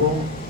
ஜெபிப்போம்.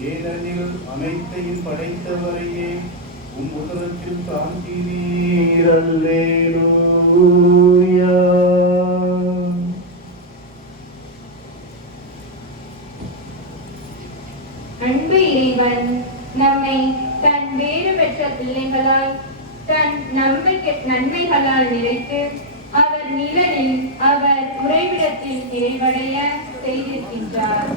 ஏனெனில் அனைத்தையும் படைத்தவரையே உம் உதரத்தில் தாங்கினீர். அல்லேலூயா. அன்பு இறைவன் நம்மை தன் வேறு பெற்ற பிள்ளைகளால் தன் நன்மைகளால் நிறைத்து அவர் நிழலில் அவர் உறைவிடத்தில் நிறைவடைய செய்திருக்கின்றார்.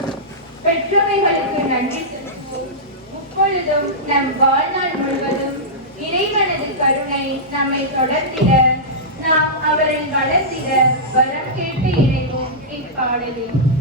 பெற்றோர்களுக்கு நன்றி செலுத்துவோம். முப்பொழுதும் நம் வாழ்நாள் முழுவதும் இறைவனது கருணை நம்மை தொடர்ந்திட நாம் அவரை வளர்த்திட வரம் கேட்டு இறைவோம் இப்பாடலில்.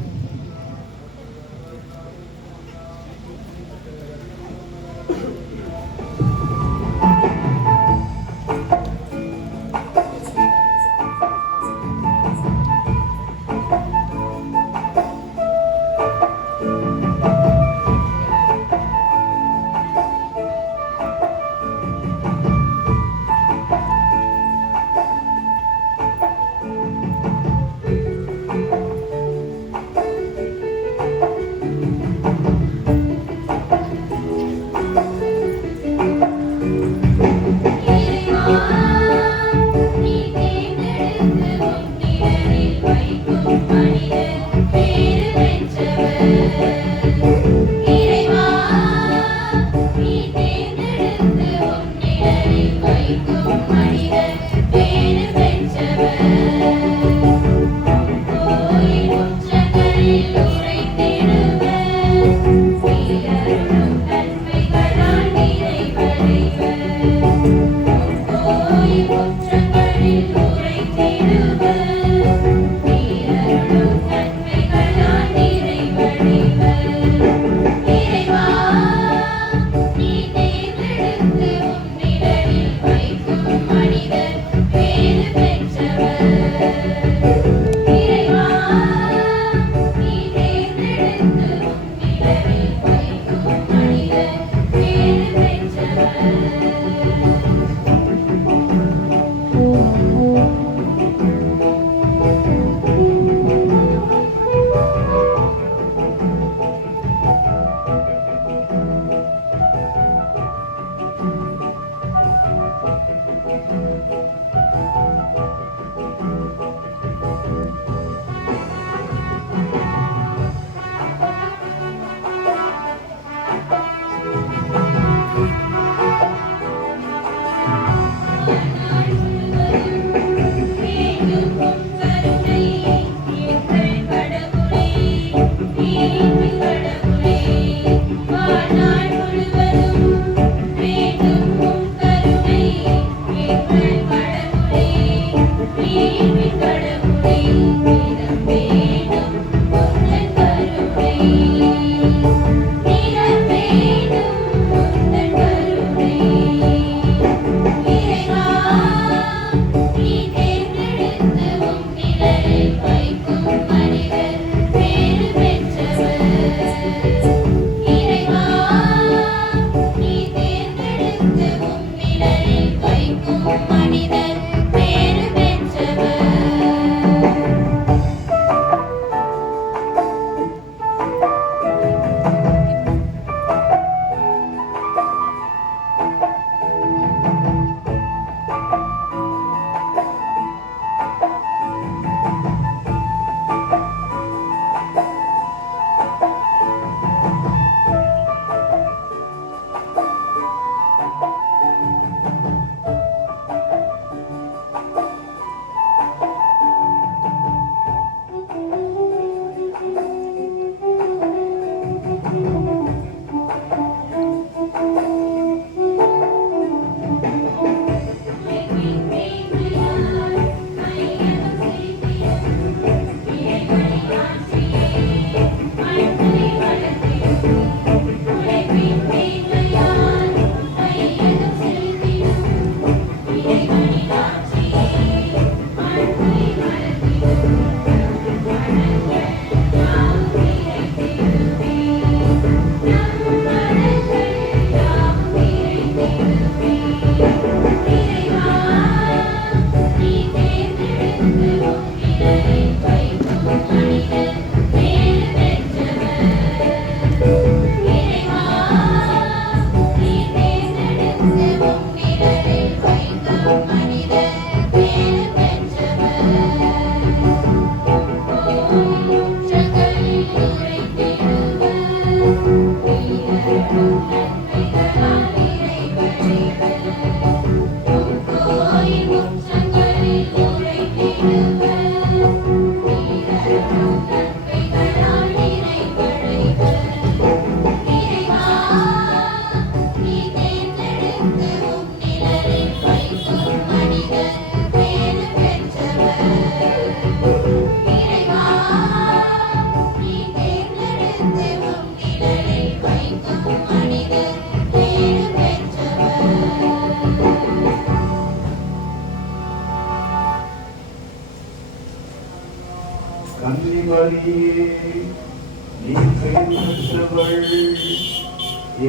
பெற்றவள்.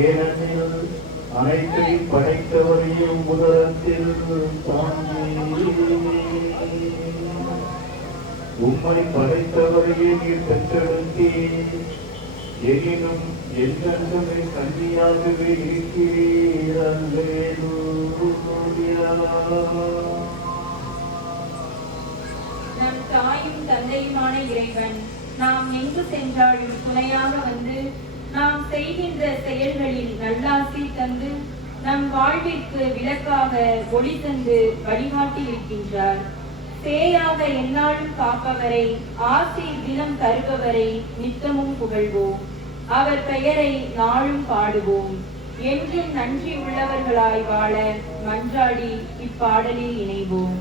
ஏனெனில் அனைத்தையும் படைத்தவரையும் உதரத்தில் தாங்கி உம்மை படைத்தவரையே நீர் பெற்றெடுத்தீர். எனினும் என்றென்றுமே கன்னியாகவே இருக்கிறீர். அல்லேலூயா. நம் தாயும் தந்தையுமான இறைவன் நாம் எங்கு சென்றாலும் துணையாக வந்து நாம் செய்கின்ற செயல்களில் நல்லாசி தந்து நம் வாழ்விற்கு விளக்காக ஒளி தந்து வழிகாட்டி இருக்கின்றார். சேயாக எந்நாளும் காப்பவரை, ஆசி தினம் தருபவரை நித்தமும் புகழ்வோம். அவர் பெயரை நாளும் பாடுவோம். என்றும் நன்றி உள்ளவர்களாய் வாழ மன்றாடி இப்பாடலில் இணைவோம்.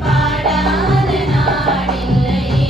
பாடாத நாடில்லையே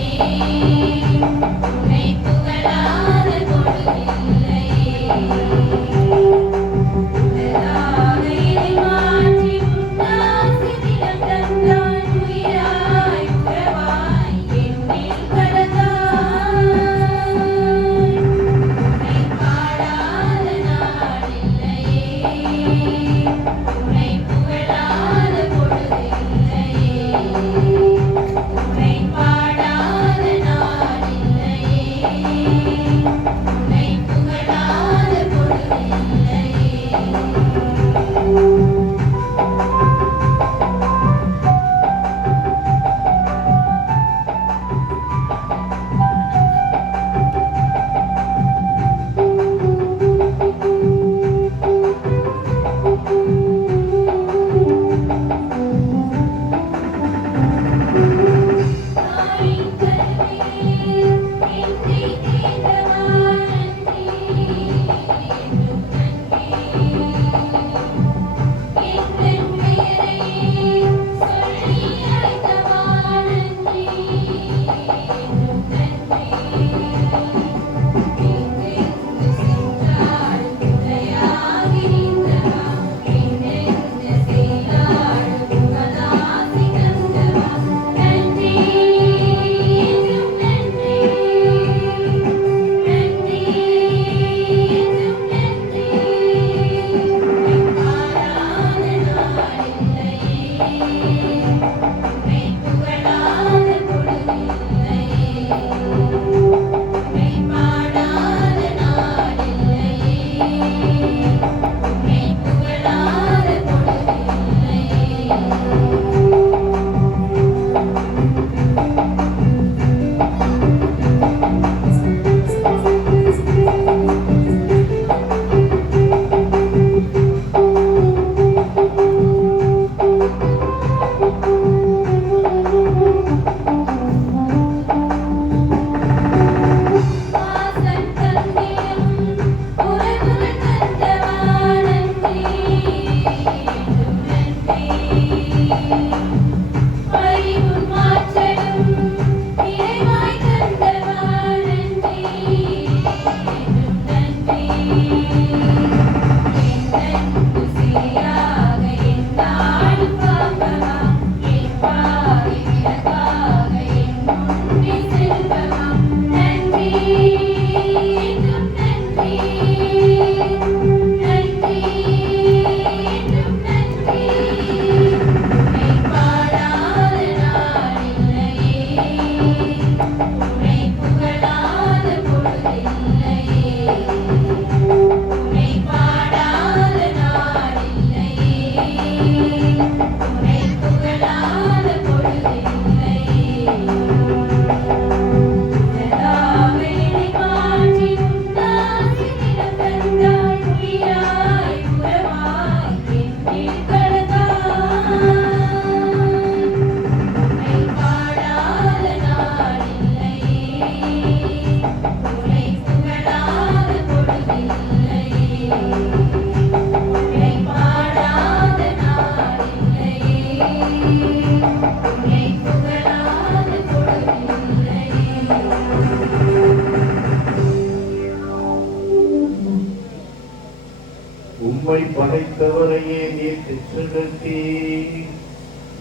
படைத்தவரையே நீர் பெற்றெடுத்தீர்.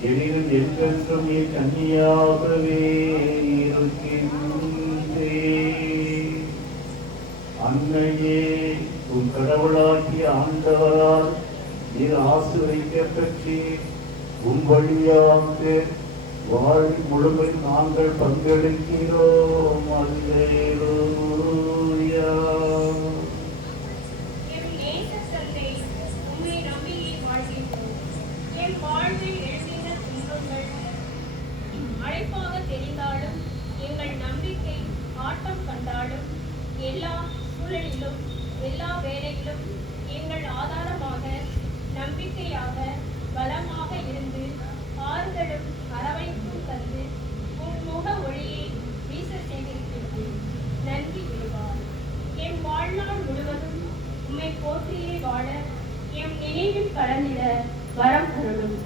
எனினும் என்றென்றும் நீர் கன்னியாகவே இருக்கின்றீர். அன்னையே, உன் கடவுளாகிய ஆண்டவரால் நீர் ஆசீர்வதிக்கப்பட்டீர். உன் வழியாக வாழ் முழுமை நாங்கள் பங்கெடுக்கிறோம். அல்லேலூயா. என் நேச தந்தை, உம்மை நம்பியே வாழ்கின்றோம். என் வாழ்வில் எழுதின துன்பங்கள் அழைப்பாக தெரிந்தாலும், எங்கள் நம்பிக்கை ஆட்டம் கண்டாலும், எல்லா சூழலிலும் எல்லா வேளையிலும் எங்கள் ஆதாரமாக, நம்பிக்கையாக, பலமாக இருந்து ஆறுதலும் அரவணைப்பும் தந்து உன் முக ஒளியை வீச செய்திருக்கிறேன். நன்றி இறைவா. என் வாழ்நாள் முழுவதும் உம்மை போற்றியே வாழ எம் நினைவில் கலந்திட வரம் தரணும்.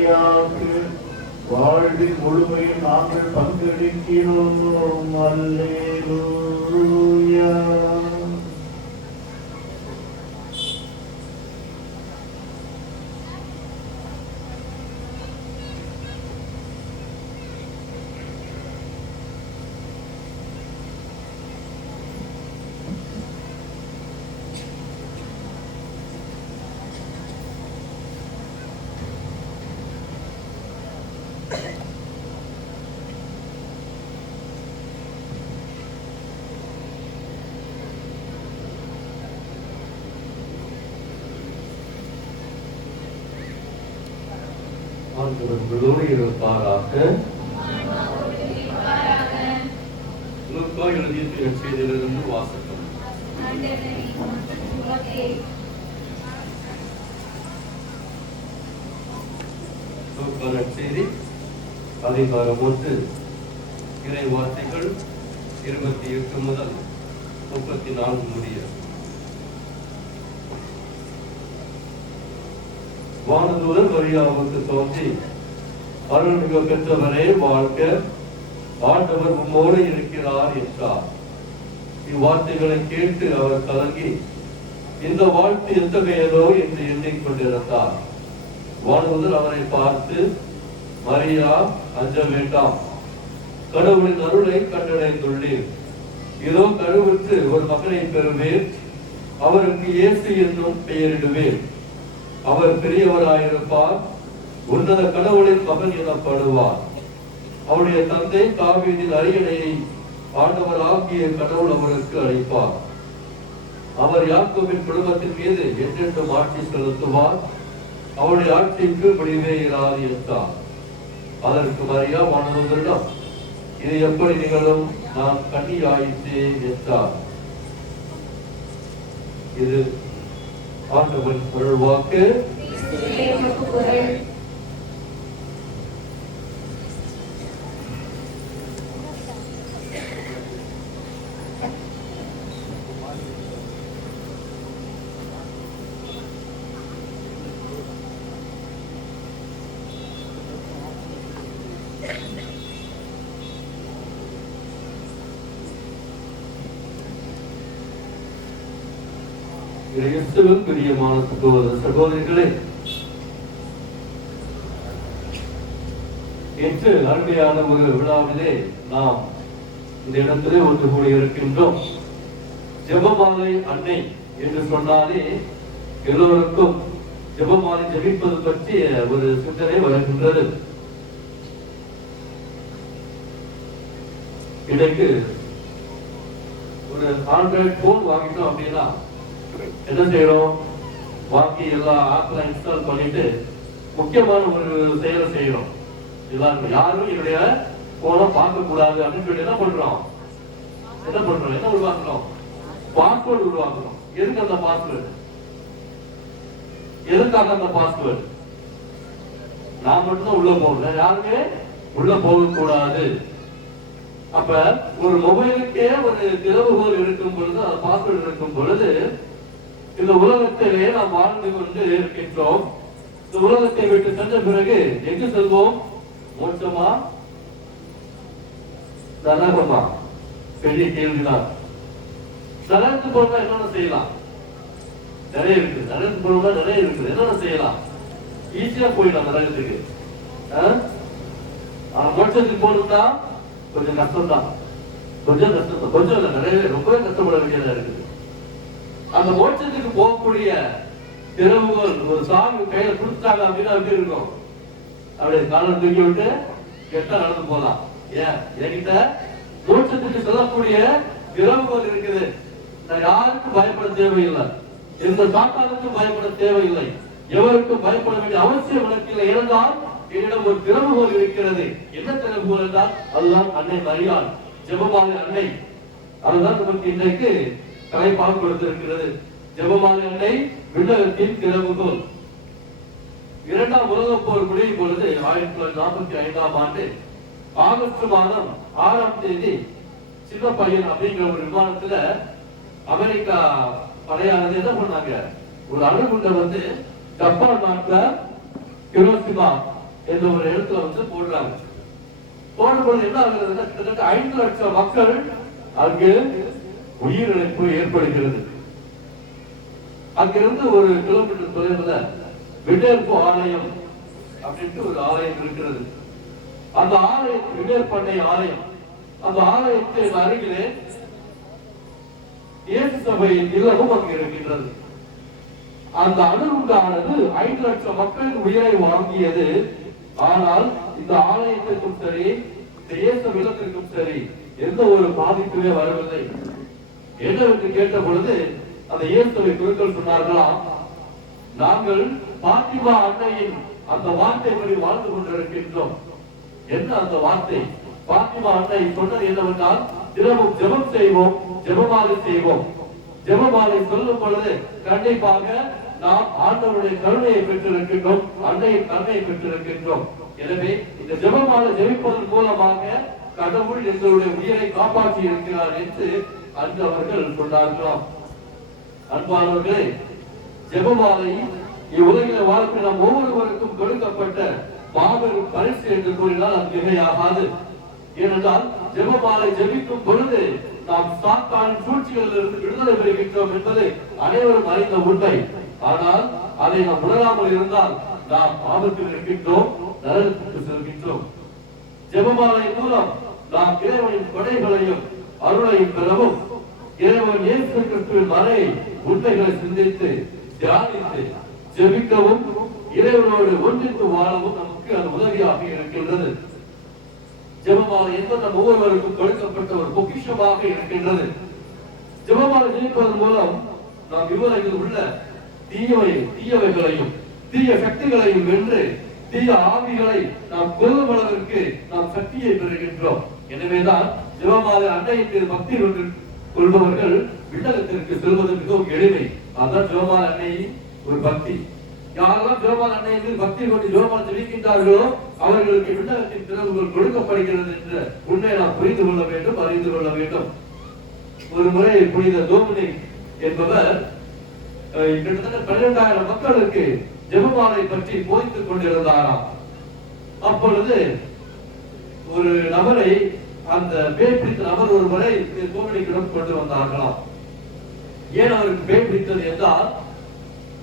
வழியாக வாழ்வின் முழுமையில் நாங்கள் பங்கெடுக்கிறோம். அல்லேலூயா. ஆண்டவர் உங்களோடு இருப்பாராக. லூக்கா எழுதிய நற்செய்தியிலிருந்து வாசகம். லூக்கா நற்செய்தி அதிகாரம் 1 இறை வார்த்தைகள் 28 முதல் 34 முடிய. வானதூதர் மரியாவுக்கு தோன்றி, அருள்மிகு பெற்றவரே வாழ்க, ஆண்டவர் உம்மோடு இருக்கிறார் என்றார். இவ்வார்த்தைகளை கேட்டு அவர் கலங்கி, இந்த வாழ்த்து எத்தகையதோ என்று எண்ணிக்கொண்டிருந்தார். வானதூதர் அவரை பார்த்து, மரியா, அஞ்ச வேண்டாம், கடவுளின் அருளை கண்டடைந்துள்ளீர். இதோ கருவுற்று ஒரு மகனை பெறுவேன், அவருக்கு இயேசு என்னும் பெயரிடுவேன். அவர் பெரியவராயிருப்பார், உன்னத கடவுளின் மகன் எனப்படுவார். அவருடைய தந்தை தாவீதின் அரியணையை ஆண்டவர் ஆகிய கடவுள் அவருக்கு அளிப்பார். அவர் யாக்கோபின் குடும்பத்தின் மீது என்றென்றும் ஆட்சி செலுத்துவார். அவருடைய ஆட்சிக்கு முடிவே இராது என்றார். அதற்கு மரியா வானதூதரிடம், இது எப்படி நிகழும், நான் கன்னியாயிற்றே என்றார். இது ஆண்டவரின் அருள்வாக்கு. கிறிஸ்துவில் பிரியமான சகோதரிகளே, இன்று அருமையான ஒரு விழாவிலே நாம் இந்த இடத்திலே ஒன்று கூடி இருக்கின்றோம். ஜெபமாலை அன்னை என்று சொன்னாலே எல்லோருக்கும் ஜெபமாலை ஜெபிப்பது பற்றிய ஒரு சிந்தனை வருகின்றது. இன்றைக்கு ஒரு ஆண்ட்ராய்டு போன் வாங்கிட்டோம் அப்படின்னா என்ன செய்யறோம், வாங்கி எல்லா ஆப்ல இன்ஸ்டால் பண்ணிட்டு முக்கியமான ஒரு செயலை செய்யறோம். எல்லாரும் யாரும் என்னுடைய போனை பார்க்க கூடாது அப்படின்னு சொல்லி என்ன பண்றோம், என்ன உருவாக்குறோம், பாஸ்வேர்டு உருவாக்குறோம். எதுக்கு அந்த பாஸ்வேர்டு, எதுக்காக அந்த பாஸ்வேர்டு? நான் மட்டும்தான் உள்ள போகணும், யாருமே உள்ள போக கூடாது. அப்ப ஒரு மொபைலுக்கே ஒரு திறவுகோல் இருக்கும் பொழுது, அந்த பாஸ்வேர்டு இருக்கும் பொழுது, இந்த உலகத்திலே நாம் வாழ்ந்து கொண்டு இருக்கின்றோம். இந்த உலகத்தை விட்டு சென்ற பிறகு எங்கு செல்வோம்? மோட்சமா, நரகமா? பெரிய கேள்விதான். நரகத்துக்கு போனா என்னென்ன செய்யலாம்? நிறைய இருக்கு. நரகத்துக்கு போனா நிறைய இருக்குது. என்னென்ன செய்யலாம்? ஈஸியா போயிடலாம் நரகத்துக்கு. மோட்சத்துக்கு போனா கொஞ்சம் கஷ்டம் தான். கொஞ்சம் இல்லை, நிறையவே ரொம்பவே கஷ்டப்பட வேண்டியதா இருக்குது. அந்த மோட்சத்துக்கு போகக்கூடிய திறவுகள் ஒரு சாமி கையில கொடுத்தாங்க அப்படின்னா எப்படி இருக்கும்? அப்படியே காலம் தூக்கி விட்டு கெட்ட நடந்து போலாம். ஏன் என்கிட்ட மோட்சத்துக்கு செல்லக்கூடிய திறவுகள் இருக்குது. நான் யாருக்கும் பயப்பட தேவையில்லை, எந்த சாத்தானுக்கும் பயப்பட தேவையில்லை, எவருக்கும் பயப்பட வேண்டிய அவசியம் எனக்கு இல்லை. ஏனென்றால் என்னிடம் ஒரு திறவுகோல் இருக்கிறது. என்ன திறவுகோல் என்றால் அதுதான் அன்னை மரியாள், ஜெபமாலை அன்னை. அதுதான் நமக்கு இன்றைக்கு தலைப்பாக கொடுத்திருக்கிறது. ஜெபமாலை அன்னை விண்ணகத்தின் திறவுகோல். இரண்டாம் உலகப் போர் முடியும் பொழுது 1945ஆம் ஆண்டு ஆகஸ்ட் மாதம் 6ஆம் தேதி சின்ன பையன் அப்படிங்கிற ஒரு விமானத்துல அமெரிக்கா படையானது என்ன பண்ணாங்க, ஒரு அணுகுண்டை வந்து ஜப்பான் நாட்டுல ஹிரோஷிமா என்ற ஒரு இடத்துல வந்து போடுறாங்க. போடும்போது என்ன ஆகுதுன்னா கிட்டத்தட்ட 5 லட்சம் மக்கள் அங்கு உயிரிழப்பு ஏற்படுகிறது. அங்கிருந்து ஒரு கிலோமீட்டர் தொலைவுல விடேர்ப்பு ஆலயம் அப்படின்ட்டு ஒரு ஆலயம் இருக்கிறது. அந்த ஆலயம் விடேர்பண்ணை ஆலயம். அந்த ஆலயத்தின் அருகிலே இயேசு சபையின் இல்லமும் அங்கு இருக்கின்றது. அந்த அணுகுண்டானது 5 லட்சம் மக்களின் உயிரை வாங்கியது. ஆனால் இந்த ஆலயத்திற்கும் சரி, இந்த இயேசு இல்லத்திற்கும் சரி எந்த ஒரு பாதிப்புமே வரவில்லை. என்னவென்று கேட்ட பொழுது அந்த இயேசுவை குருக்கள் சொன்னார்களாம், நாங்கள் பாத்திமா அன்னையின் அந்த வார்த்தைப்படி வாழ்ந்து கொண்டிருக்கின்றோம். என்ன அந்த வார்த்தை? பாத்திமா அன்னை சொன்னது என்னவென்றால், தினமும் ஜெபம் செய்வோம், ஜெபமாலை செய்வோம். ஜெபமாலை சொல்லும் பொழுது கண்டிப்பாக நாம் ஆண்டவருடைய கருணையை பெற்றிருக்கின்றோம், அன்னையின் கருணையை பெற்றிருக்கின்றோம். எனவே இந்த ஜெபமாலை ஜெபிப்பதன் மூலமாக கடவுள் எங்களுடைய உயிரை காப்பாற்றி இருக்கிறார் என்று அன்று அவர்கள் சொன்னார்களாம். அன்பானவர்களே, ஜெபமாலை இவ்வுலகில வாழ்க்கை நாம் ஒவ்வொருவருக்கும் கொடுக்கப்பட்ட மாபெரும் பரிசு என்று கூறினால் அது மிகையாகாது. ஏனென்றால் ஜெபமாலை ஜெபிக்கும் பொழுது நாம் சாத்தானின் சூழ்ச்சிகளில் இருந்து விடுதலை பெறுகின்றோம் என்பது அனைவரும் அறிந்த உண்மை. ஆனால் அதை நாம் உணராமல் இருந்தால் நாம் ஆபத்தில் இருக்கின்றோம், நரகத்துக்கு செல்கின்றோம். ஜெபமாலை மூலம் நாம் இறைவனின் கொடைகளையும் அருளையும் பெறவும், இறைவன் இயேசு கிறிஸ்துவின் மறை உண்மைகளை சிந்தித்து தியானித்து ஜெபிக்கவும், இறைவனோடு ஒன்றித்து வாழவும் நமக்கு அது உதவியாக இருக்கின்றது. ஜெபமாலை என்பது நம் ஒவ்வொருவருக்கும் கொடுக்கப்பட்ட ஒரு பொக்கிஷமாக இருக்கின்றது. ஜெபமாலை ஜெபிப்பதன் மூலம் நாம் இவ்வுலகில் உள்ள தீயவைகளையும் தீய சக்திகளையும் வென்று தீய ஆவிகளை நாம் கொல்லும் அளவிற்கு நாம் சக்தியை பெறுகின்றோம். எனவேதான் ஜெபமாலை அன்னையின் மீது பக்தி கொள்பவர்கள் விண்ணகத்திற்கு செல்வது மிகவும் எளிமை. அதான் ஜெபமாலை அன்னையின் ஒரு பக்தி. யாரெல்லாம் ஜெபமாலை அன்னையின் மீது பக்தி கொண்டு ஜெபமாலை ஜெபிக்கின்றார்களோ அவர்களுக்கு விண்ணகத்தின் திறவுகள் கொடுக்கப்படுகிறது என்ற உண்மையை நாம் புரிந்து கொள்ள வேண்டும், அறிந்து கொள்ள வேண்டும். ஒரு முறை புனித டோமினிக் என்பவர் கிட்டத்தட்ட 12,000 மக்களுக்கு ஜெபமாலை பற்றி போதித்துக் கொண்டிருந்தாராம். அப்பொழுது ஒரு நபரை, அந்த பேய் பிடித்த நபர் ஒரு முறை டோமினிக்கிடம் கொண்டு வந்தார்களாம். ஏன் அவருக்கு பேய் பிடித்தது என்றால்,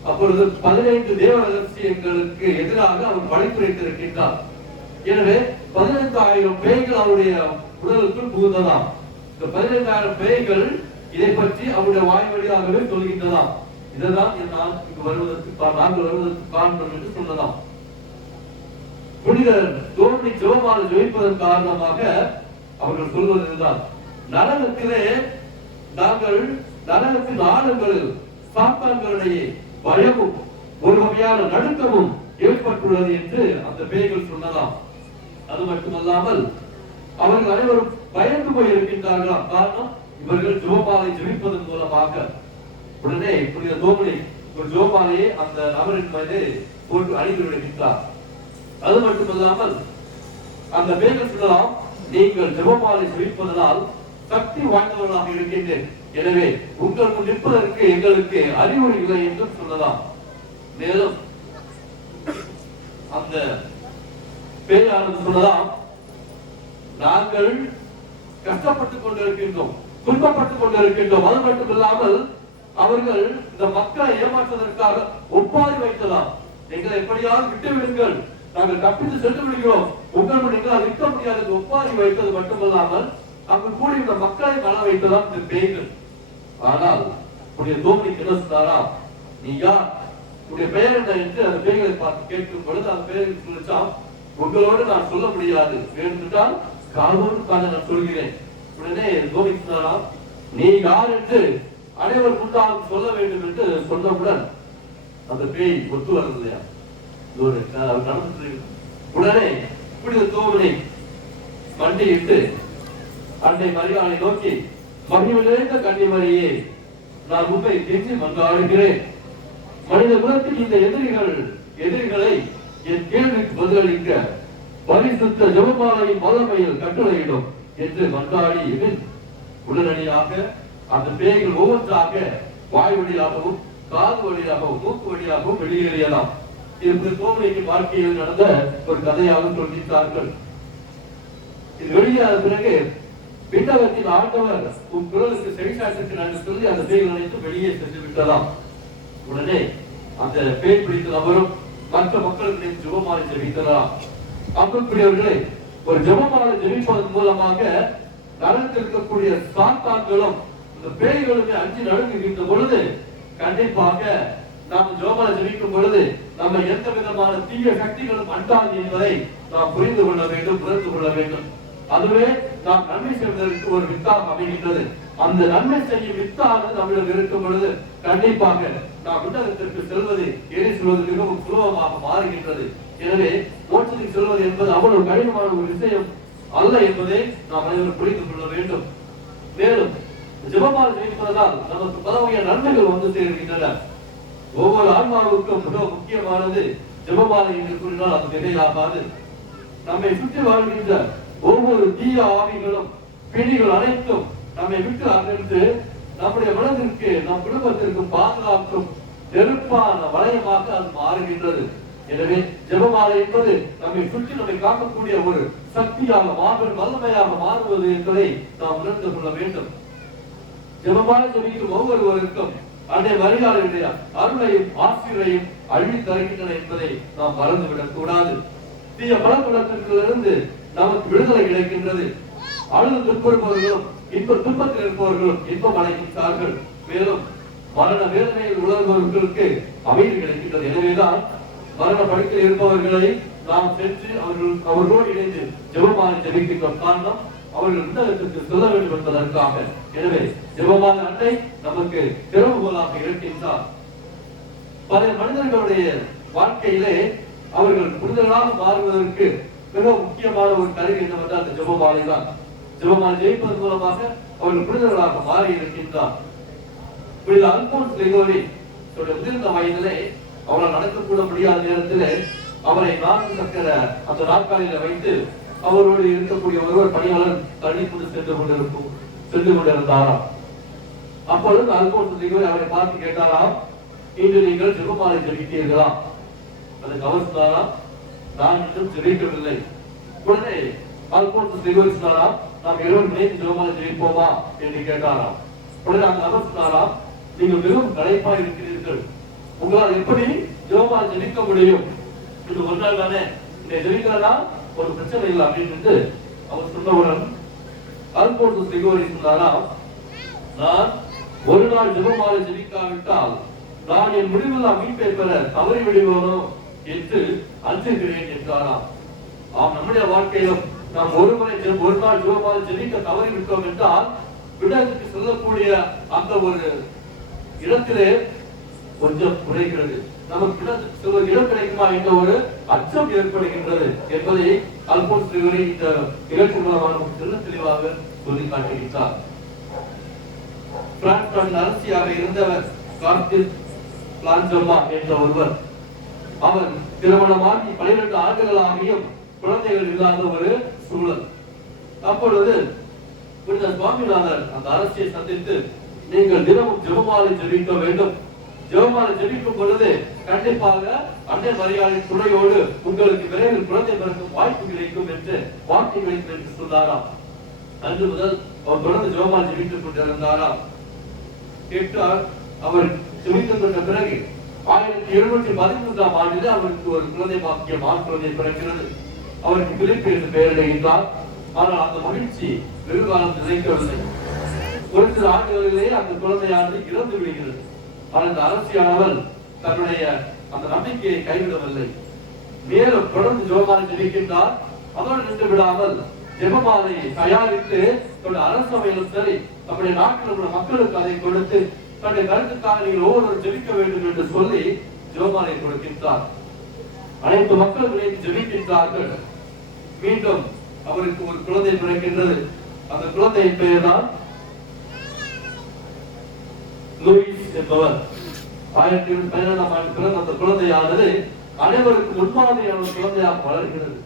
அப்பொழுது 15 தேவ ரகசியங்களுக்கு எதிராக அவர் படைத்துரைத்திருக்கின்றார். எனவே 15,000 பேய்கள் அவருடைய உடலுக்குள் புகுந்ததாம். இந்த 15,000 பேய்கள் இதை பற்றி அவருடைய வாய் வழியாகவே சொல்கின்றதாம். இதுதான் நாங்கள் வருவதற்கு காரணம் என்று சொன்னதாம். புனித டோமினிக் ஜெபமாலை ஜெபிப்பதன் காரணமாக அவர்கள் சொல்வது இதுதான், நரகத்திலே நாங்கள் நரகத்தின் ஆழங்களில் சாத்தான்களிடையே பயமும் ஒரு வகையான நடுக்கமும் ஏற்பட்டுள்ளது என்று அந்த பேய்கள் சொன்னதாம். அது மட்டுமல்லாமல் அவர்கள் அனைவரும் பயந்து போய் இருக்கின்றார்களாம். காரணம், இவர்கள் ஜெபமாலை ஜெபிப்பதன் மூலமாக. உடனே புனித டோமினிக் ஒரு ஜெபமாலையை அந்த நபரின் மீது போட்டு அணிந்து விடுகின்றார். அது மட்டுமல்லாமல் அந்த பேய்கள் சொல்லலாம், நீங்கள் ஜெபமாலை ஜெபிப்பதனால் சக்தி வாய்ந்தவர்களாக இருக்கின்றேன், எனவே உங்கள் முன் நிற்பதற்கு எங்களுக்கு அறிவுரை இல்லை என்றும் சொல்லலாம். மேலும் அந்த பேயானது சொல்லலாம், நாங்கள் கஷ்டப்பட்டுக் கொண்டிருக்கின்றோம், துன்பப்பட்டுக் கொண்டிருக்கின்றோம். அது மட்டும் இல்லாமல் அவர்கள் இந்த மக்களை ஏமாற்றுவதற்காக ஒப்பாரி வைக்கலாம், எங்களை எப்படியாவது விட்டு விடுங்கள், நாங்கள் தப்பித்து சென்று விடுகிறோம், உங்கள் எங்களால் நிற்க முடியாது ஒப்பாரி வைத்தது மட்டுமல்லாமல் அங்கு கூடியுள்ள மக்களை மன வைத்ததாம் இந்த பேய்கள். ஆனால் உடைய டோமினிக் என்ன சொன்னாரா, நீ யார், உடைய பெயர் என்ன என்று அந்த பேய்களை பார்த்து கேட்கும் பொழுது அந்த பேய்கள் சொல்லிச்சாம், உங்களோடு நான் சொல்ல முடியாது, வேண்டுமென்றால் காலோடு கால நான் சொல்கிறேன். உடனே டோமினிக் சொன்னாரா, நீ யார் என்று அனைவர் முன்னால் சொல்ல வேண்டும் என்று சொன்னவுடன் அந்த பேய் ஒத்து வரலையா, உடனே புனித டோமினிக் மண்டியிட்டு அன்னை மரியாதை நோக்கி, மகிமை நிறைந்த கன்னிமரியே, நான் உண்மை கெஞ்சி மன்றாடுகிறேன், மனித குலத்தின் இந்த எதிரிகளை என் கேள்விக்கு பதிலளிக்க பரிசுத்த ஜெபமாலையின் வல்லமையில் கட்டளையிடும் என்று மன்றாடி உடனடியாக அந்த பேய்கள் ஒவ்வொன்றாக வாய் வழியாகவும் காது வழியாகவும் மூக்கு வழியாகவும் வெளியேறியதாம். தோமலையின் வாழ்க்கையில் நடந்த ஒரு கதையாக சொல்கிறார்கள். இது வெளியான பிறகு விண்ணகத்தின் ஆண்டவர் உன் குரலுக்கு செவிசாட்டுக்கு நான் சொல்லி அந்த பேய்கள் அனைத்து வெளியே சென்று விட்டதாம். உடனே அந்த பேய் பிடித்த நபரும் மற்ற மக்களுக்கு ஜெபமாலை ஜெபித்தலாம். அன்புக்குரியவர்களே, ஒரு ஜெபமாலை ஜெபிப்பதன் மூலமாக நரகத்தில் இருக்கக்கூடிய சாத்தான்களும் இந்த பேய்களுமே அஞ்சு நடுங்குகின்ற பொழுது கண்டிப்பாக நாம் ஜெபமாலை ஜெபிக்கும் பொழுது நம்ம எந்த விதமான தீய சக்திகளும் அண்டாது என்பதை நாம் புரிந்து கொள்ள வேண்டும், புரிந்து கொள்ள வேண்டும். அதுவே நாம் நன்மை செய்வதற்கு ஒரு வித்தாக அமைகின்றது. அந்த நன்மை செய்யும் வித்தாக நம்மிடம் இருக்கும் பொழுது கண்டிப்பாக நாம் விண்ணகத்திற்கு செல்வது ஏறி செல்வது மிகவும் சுலபமாக மாறுகின்றது. எனவே மோட்சத்துக்கு செல்வது என்பது அவ்வளவு கடினமான ஒரு விஷயம் அல்ல என்பதை நாம் அனைவரும் புரிந்து கொள்ள வேண்டும். மேலும் ஜெபமாலை ஜெபிப்பதால் நமக்கு பல வகையான நன்மைகள் வந்து சேர்கின்றன. ஒவ்வொரு ஆன்மாவுக்கும் மிக முக்கியமானது ஜெபமாலை என்று கூறினால் அது மிகையாகாது. நம்மை சுற்றி வாழ்கின்ற ஒவ்வொரு தீய ஆவிகளும் பிணிகள் அனைத்தும் நம்மை விட்டு அகன்று நம்முடைய மனதிற்கு நம் குடும்பத்திற்கு பாதுகாக்கும் நெருப்பான வளையமாக அது மாறுகின்றது. எனவே ஜெபமாலை என்பது நம்மை சுற்றி நம்மை காக்கக்கூடிய ஒரு சக்தியாக மாபெரும் வல்லமையாக மாறுவது என்பதை நாம் உணர்ந்து கொள்ள வேண்டும். ஜெபமாலை ஜெபிக்கும் ஒவ்வொருவருக்கும் அன்றைய வரிகாலுடைய அருளையும் ஆசிரியரையும் அள்ளி தருகின்றன என்பதை நாம் மறந்துவிடக் கூடாது. தீய பழக்கத்திலிருந்து நமக்கு விடுதலை கிடைக்கின்றது. அழுது துன்பப்படுபவர்களும் துன்பத்தில் இருப்பவர்களும் இன்பம் அடைகின்றார்கள். மேலும் மரண வேதனையில் உணர்பவர்களுக்கு அமைதி கிடைக்கின்றது. எனவேதான் மரண படுக்கையில் இருப்பவர்களை நாம் சென்று அவர்களோடு இணைந்து ஜெபமாலை ஜெபிக்கின்ற காரணம் அவர்கள் விண்ணகத்திற்கு செல்ல வேண்டும் என்பதற்காக. எனவே ஜெபமாலை அன்னை நமக்கு திறவுகோலாக இருக்கின்றார். பல மனிதர்களுடைய வாழ்க்கையிலே அவர்கள் புனிதர்களாக மாறுவதற்கு மிக முக்கியமான ஒரு கருவி என்னவென்றால் அந்த ஜெபமாலை தான். ஜெபமாலை ஜெயிப்பதன் மூலமாக அவர்கள் புனிதர்களாக மாறி இருக்கின்றார். புனித அல்போன்ஸ் கிரகோரி முதிர்ந்த வயதிலே அவரால் நடக்கக்கூட முடியாத நேரத்திலே அவரை 4 சக்கர அந்த நாற்காலியில வைத்து அவரோடு இருக்கக்கூடிய ஒருவர் பணியாளர் தண்ணி கொண்டு சென்று கொண்டிருந்தாராம். அப்பொழுது அல்போன்ஸ் கிரகோரி அவரை பார்த்து கேட்டாராம், இன்று நீங்கள் ஜெபமாலை ஜெபித்தீர்களா? அதுக்கு அவர் சொன்னாராம், நான் இன்னும் ஜெபிக்கவில்லை. உடனே அல்போன்ஸ் கிரகோரி சொன்னாராம், நாம் இருவரும் இணைந்து ஜெபமாலை ஜெபிப்போமா என்று கேட்டாராம். உடனே அந்த நபர் சொன்னாராம், நீங்கள் மிகவும் களைப்பாக இருக்கிறீர்கள், உங்களால் எப்படி ஜெபமாலை ஜெபிக்க முடியும்? இது ஒரு நாள் தானே, இதை ஜெபிக்கிறதா ஒரு பிரச்சனை இல்லை அப்படின்னு அவர் சொன்னவுடன் அல்போன்ஸ் கிரகோரி சொன்னாராம், நான் ஒரு நாள் ஜெபமாலை ஜெபிக்காவிட்டால் நான் என் முடிவில் மீட்பை பெற தவறி விடுவோனோ என்று அஞ்சுகிறேன் என்றாராம். நம்முடைய வாழ்க்கையிலும் நாம் ஒரு நாள் ஜெபமாலை ஜெபிக்க தவறி விட்டோம் என்றால் விடத்துக்கு செல்லக்கூடிய அந்த ஒரு இடத்திலே கொஞ்சம் குறைகிறது. நமக்கு இடத்துக்கு செல்ல இடம் கிடைக்குமா என்ற ஒரு அச்சம் ஏற்படுகின்றது என்பதை அல்போன்ஸ் கிரகோரி இந்த நிகழ்ச்சி மூலமாக தெல்ல தெளிவாக சொல்லி காட்டுகின்றார். பிரான்ஸ் நாட்டின் அரசியாக இருந்தவர் கார்டில் பிளான்ஜோமா என்ற ஒருவர். அவர் திருமணமாகி 12 ஆண்டுகளாகியும் குழந்தைகள் இல்லாத ஒரு சூழல். அப்பொழுது புனித சுவாமிநாதர் அந்த அரசியை சந்தித்து, நீங்கள் தினமும் ஜெபமாலை ஜெபிக்க வேண்டும், ஜெபமாலை ஜெபிக்கும் பொழுது கண்டிப்பாக அன்னை மரியாதையின் துணையோடு உங்களுக்கு விரைவில் குழந்தை பிறக்கும் வாய்ப்பு கிடைக்கும் என்று வாக்கு கிடைக்கும் என்று சொன்னாராம். அன்று முதல் அவர் தொடர்ந்து ஜெபமாலை ஜெபித்துக் கொண்டிருந்தாராம். கேட்டார். அவர் ஜெபித்துக் கொண்ட பிறகு 1713ஆம் ஆண்டில் அவருக்கு ஒரு குழந்தை பாக்கியம், ஆண் குழந்தை பிறக்கிறது. அவருக்கு பிலிப்பு என்று பெயரிடுகின்றார். ஆனால் அந்த மகிழ்ச்சி வெகுகாலம் நிலைக்கவில்லை. ஒரு சில ஆண்டுகளிலேயே அந்த குழந்தையானது இறந்து விடுகிறது. ஆனால் அந்த அரசியானவர் தன்னுடைய அந்த நம்பிக்கையை கைவிடவில்லை. மேலும் தொடர்ந்து ஜெபமாலை ஜெபிக்கின்றார். அதோடு நின்று விடாமல் ஜெபமாலையை தயாரித்து அரசவையிலும் சரி நம்முடைய நாட்டில் உள்ள மக்களுக்கு அதை கொடுத்து தன்னுடைய கருத்துக்காக நீங்கள் ஒவ்வொருவரும் ஜெபிக்க வேண்டும் என்று சொல்லி ஜெபமாலை கொடுக்கின்றார். அனைத்து மக்களும் ஜெபிக்கின்றார்கள். மீண்டும் அவருக்கு ஒரு குழந்தை பிறக்கின்றது. அந்த குழந்தையின் பெயர் தான் லூயிஸ் என்பவர். 1917ஆம் ஆண்டு பிறந்த அந்த குழந்தையானது அனைவருக்கு முன்மாதிரியான குழந்தையாக வளர்கிறது.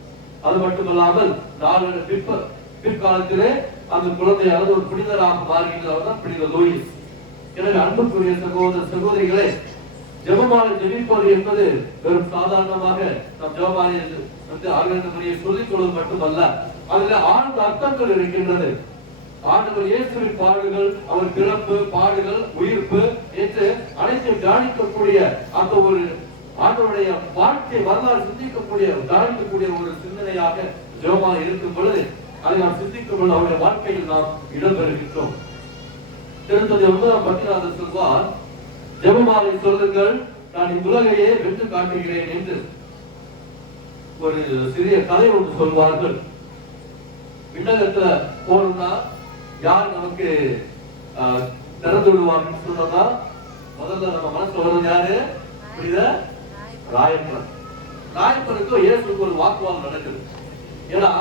அது மட்டுமல்லாமல் பிற்காலத்திலே அந்த குழந்தையானது ஒரு புனிதராக மாறுகின்றவர் தான் புனித லூயிஸ். எனவே அன்புக்குரிய சகோதர சகோதரிகளே, ஜெபமாலை ஜெபிப்பது என்பது வெறும் சாதாரணமாக நம் ஜெபமாலை ஆர்வத்தை சொல்லிக் கொள்வது மட்டுமல்ல, அதுல ஆழ்ந்த அர்த்தங்கள் இருக்கின்றது. ஆண்டவர் இயேசுவின் பாடுகள், அவர் பிறப்பு, பாடுகள், உயிர்ப்பு என்று அனைத்தையும் தியானிக்கக்கூடிய அந்த ஒரு ஆண்டவருடைய வாழ்க்கை வரலாறு சிந்திக்கக்கூடிய தியானிக்கக்கூடிய ஒரு சிந்தனையாக ஜெபமாலை இருக்கும் பொழுது அதை நாம் சிந்திக்கும் பொழுது அவருடைய வாழ்க்கையில் நாம் இடம்பெறுகின்றோம். திருத்தந்தை 9 சொல்வார், ஜெபமாலை சொல்லுங்கள், நான் இவ்வுலகையே வென்று காட்டுகிறேன் என்று ஒரு சிறிய கதை ஒன்று சொல்வார்கள். விண்ணகத்துல போறோம்னா யார் நமக்கு திறந்து விடுவாங்கன்னு சொன்னா முதல்ல நம்ம மனசு வருவது யாரு? புரியுத? ராயப்பர். ராயப்பருக்கும் இயேசுக்கு ஒரு வாக்குவாதம் நடக்குது. ஏன்னா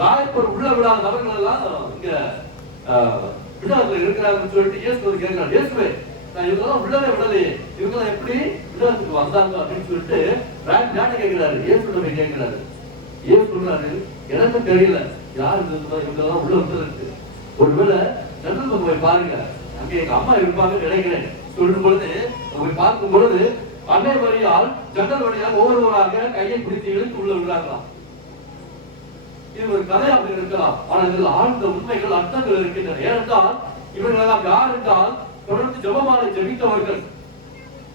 ராயப்பர் உள்ள விடாத நபர்கள் எல்லாம் இங்க விண்ணகத்துல இருக்கிறாங்கன்னு சொல்லிட்டு இயேசு கேட்கிறார், இயேசுவே நான் இவங்கெல்லாம் உள்ளவே விடலையே, இவங்கெல்லாம் எப்படி விண்ணகத்துக்கு வந்தாங்க அப்படின்னு சொல்லிட்டு ராயப்பர் கேட்கிறாரு. இயேசு கேட்கிறாரு. ஏன் சொல்றாரு? எனக்கு தெரியல யாரு இவங்கெல்லாம் உள்ள வந்தது. ஒருவேளை ஜன்னல் போய் பாருங்க, அங்க எங்க அம்மா இருப்பாங்க நினைக்கிறேன் சொல்லும் பொழுது போய் பார்க்கும் பொழுது அன்னை வழியால் ஜன்னல் வழியாக ஒவ்வொருவராக கையை பிடித்து இழுத்து உள்ள விடுறாங்களாம். இது ஒரு கதையாக இருக்கலாம், ஆனால் இதில் ஆழ்ந்த உண்மைகள் அர்த்தங்கள் இருக்கின்றன. ஏனென்றால் இவர்கள் எல்லாம் யார் என்றால் தொடர்ந்து ஜெபமாலை ஜெபித்தவர்கள்,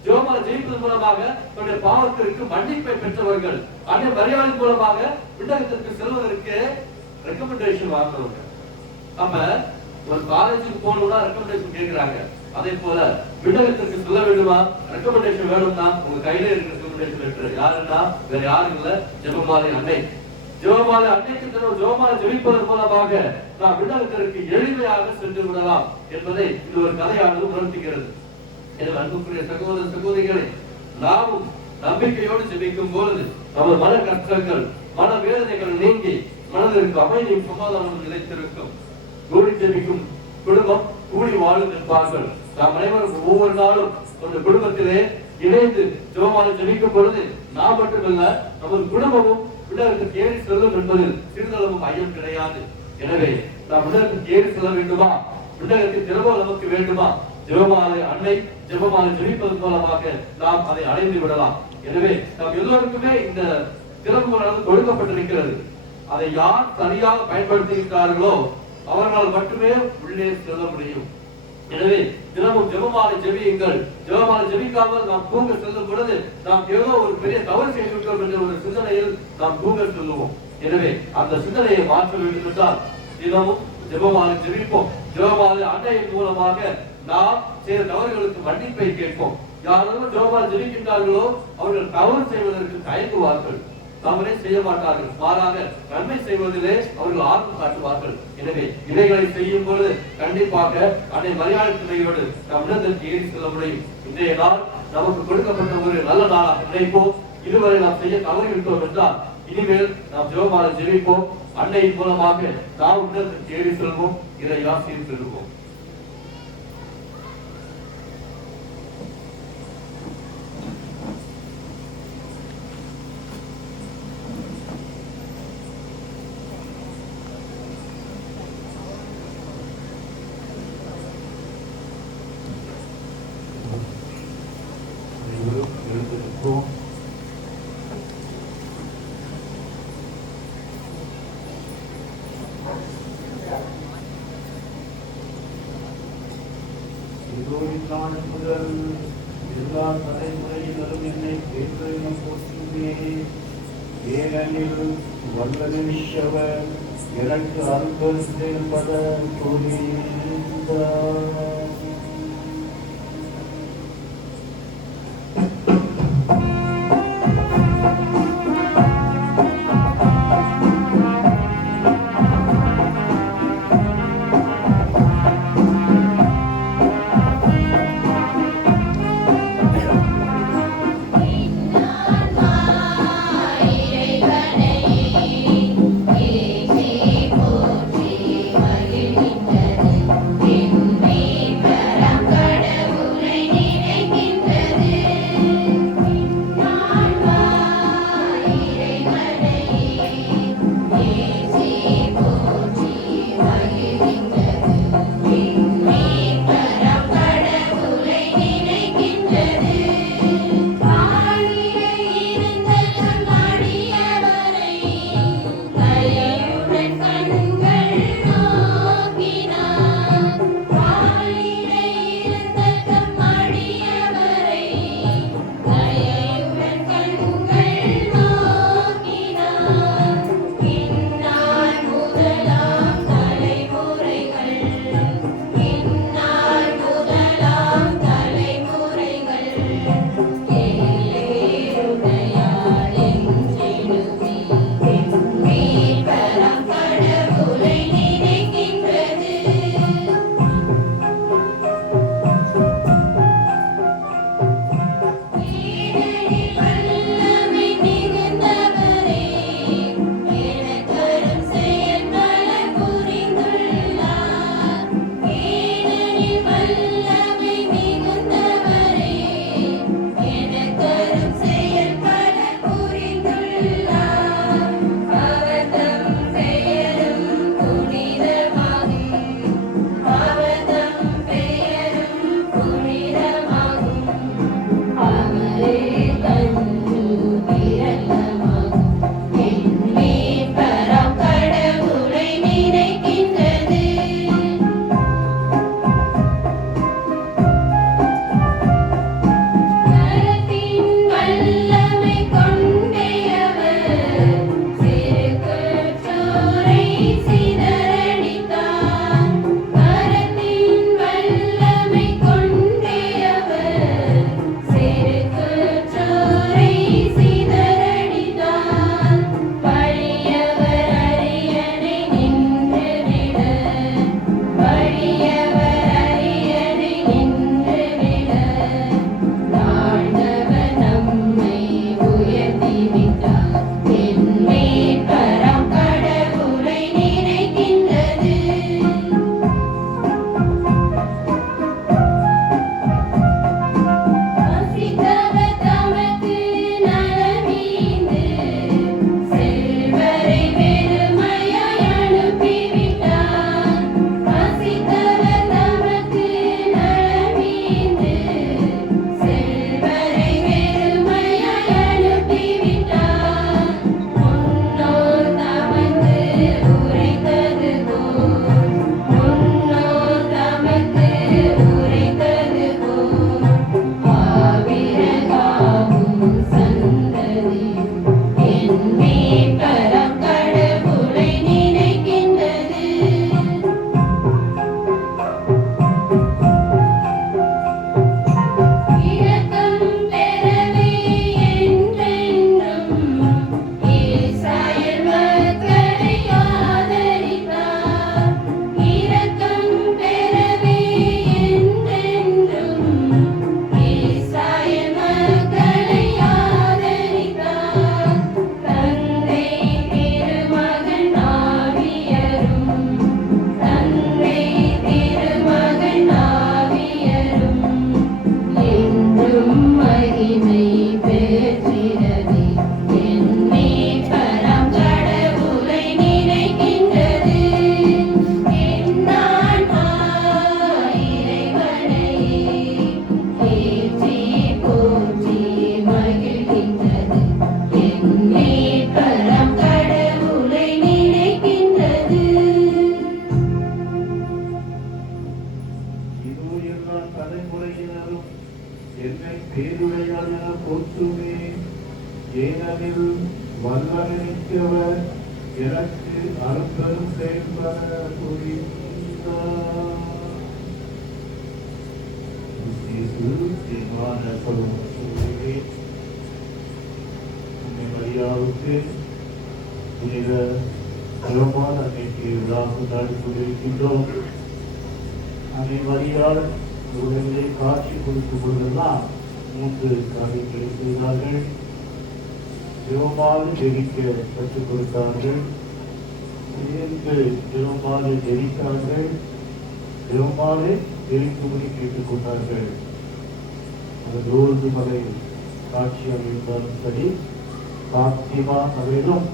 ஜெபமாலை ஜெயிப்பதன் மூலமாக தன்னுடைய பாவத்திற்கு மன்னிப்பை பெற்றவர்கள், அன்னை மரியாதை மூலமாக விண்ணகத்திற்கு செல்வதற்கு ரெக்கமெண்டேஷன் வாங்குறவங்க. நம்ம ஒரு காலேஜுக்கு போகணும்னா ரெக்கமெண்டேஷன் கேட்கிறாங்க. அதே போல விண்ணகத்திற்கு செல்ல வேண்டுமா, ரெக்கமெண்டேஷன் வேணும்னா உங்க கையில இருக்கிற ரெக்கமெண்டேஷன் லெட்டர் யாருன்னா வேற யாரும் இல்ல, ஜெபமாலை அன்னை. ஜெபமாலை அன்னைக்கு ஜெபமாலை ஜெபிப்பதன் மூலமாக நாம் விண்ணகத்திற்கு எளிமையாக சென்று விடலாம் என்பதை இது ஒரு கதையானது உணர்த்துகிறது. எனவே அன்புக்குரிய சகோதர சகோதரிகளை, நாமும் நம்பிக்கையோடு ஜெபிக்கும் பொழுது நமது மன கஷ்டங்கள், மன வேதனைகள் நீங்கி மனதிற்கு அமைதியும் சமாதானமும் நிலைத்திருக்கும். கூடி ஜெபிக்கும் குடும்பம் கூடி வாழும் என்பார்கள். நாம் அனைவரும் ஒவ்வொரு நாளும் அந்த குடும்பத்திலே இணைந்து ஜெபமாலை ஜெபிக்கும் பொழுது நாம் மட்டுமல்ல நமது குடும்பமும் விண்ணகத்திற்கு ஏறி செல்லும் என்பதில் சிறிதளவும் ஐயம் கிடையாது. எனவே நாம் விண்ணகத்திற்கு ஏறி செல்ல வேண்டுமா, விண்ணகத்தின் திறமோ நமக்கு வேண்டுமா, ஜெபமாலை அன்னை ஜெபமாலை ஜெபிப்பதன் மூலமாக நாம் அதை அடைந்து விடலாம். எனவே நாம் எல்லோருக்குமே இந்த திறமையானது கொடுக்கப்பட்டிருக்கிறது. அதை யார் சரியாக பயன்படுத்தியிருக்கிறார்களோ அவர்களால் மட்டுமே உள்ளே செல்ல முடியும். எனவே தினமும் ஜெபமாலை ஜெபியுங்கள். ஜெபமாலை ஜெபிக்காமல் நாம் தூங்க செல்லும் பொழுது நாம் ஏதோ ஒரு பெரிய தவறு செய்துவிட்டோம் என்ற ஒரு சிந்தனையில் நாம் தூங்க செல்லுவோம். எனவே அந்த சிந்தனையை மாற்ற வேண்டும் என்றால் தினமும் ஜெபமாலை ஜெபிப்போம். ஜெபமாலை அன்னையின் மூலமாக நாம் செய்த தவறுகளுக்கு மன்னிப்பை கேட்போம். யாரும் ஜெபமாலை ஜெபிக்கின்றார்களோ அவர்கள் தவறு செய்வதற்கு தயங்குவார்கள், தவறே செய்ய மாட்டார்கள், மாறாக நன்மை செய்வதிலே அவர்கள் ஆர்வம் காட்டுவார்கள். எனவே இவைகளை செய்யும் பொழுது கண்டிப்பாக அன்னை மரியாதை துணையோடு நம் இடத்திற்கு ஏறி செல்ல முடியும். இன்றைய நாள் நமக்கு கொடுக்கப்பட்ட ஒரு நல்ல நாளாக நினைப்போம். இதுவரை நாம் செய்ய தவறிவிட்டோம் என்றால் இனிமேல் நாம் ஜெபமாலை ஜெபிப்போம். அன்னையின் மூலமாக நாம் இடத்திற்கு ஏறி செல்வோம், இதை ஆசீர் பெறுவோம். முதல் எல்லா தலைமுறையினரும் என்னை கேட்க போற்றுமே. ஏனெனில் வல்லவர் எனக்கு அன்பு செயல்பட புரிந்தார். Amen. எனக்கு அரும்பெரும் செயல்பட புரிந்தார். மரியாவுக்கு புனித அலமான அன்னைக்கு விழா கொண்டாடி கொண்டிருக்கின்றோம். அன்னை மரியாள் உடனே காட்சி கொடுக்கும் பொழுதெல்லாம் 3 காரியங்களை செய்தார்கள். ஜெபமாலை ஜெபிக்க கற்றுக் கொடுத்தார்கள். ஜெபமாலை ஜெபித்தார்கள். ஜெபமாலை ஜெபிக்கும்படி கேட்டுக் கொண்டார்கள். அது லூர்து மலை காட்சி அமைந்தாலும் சரி, பாத்திமா மலையிலும்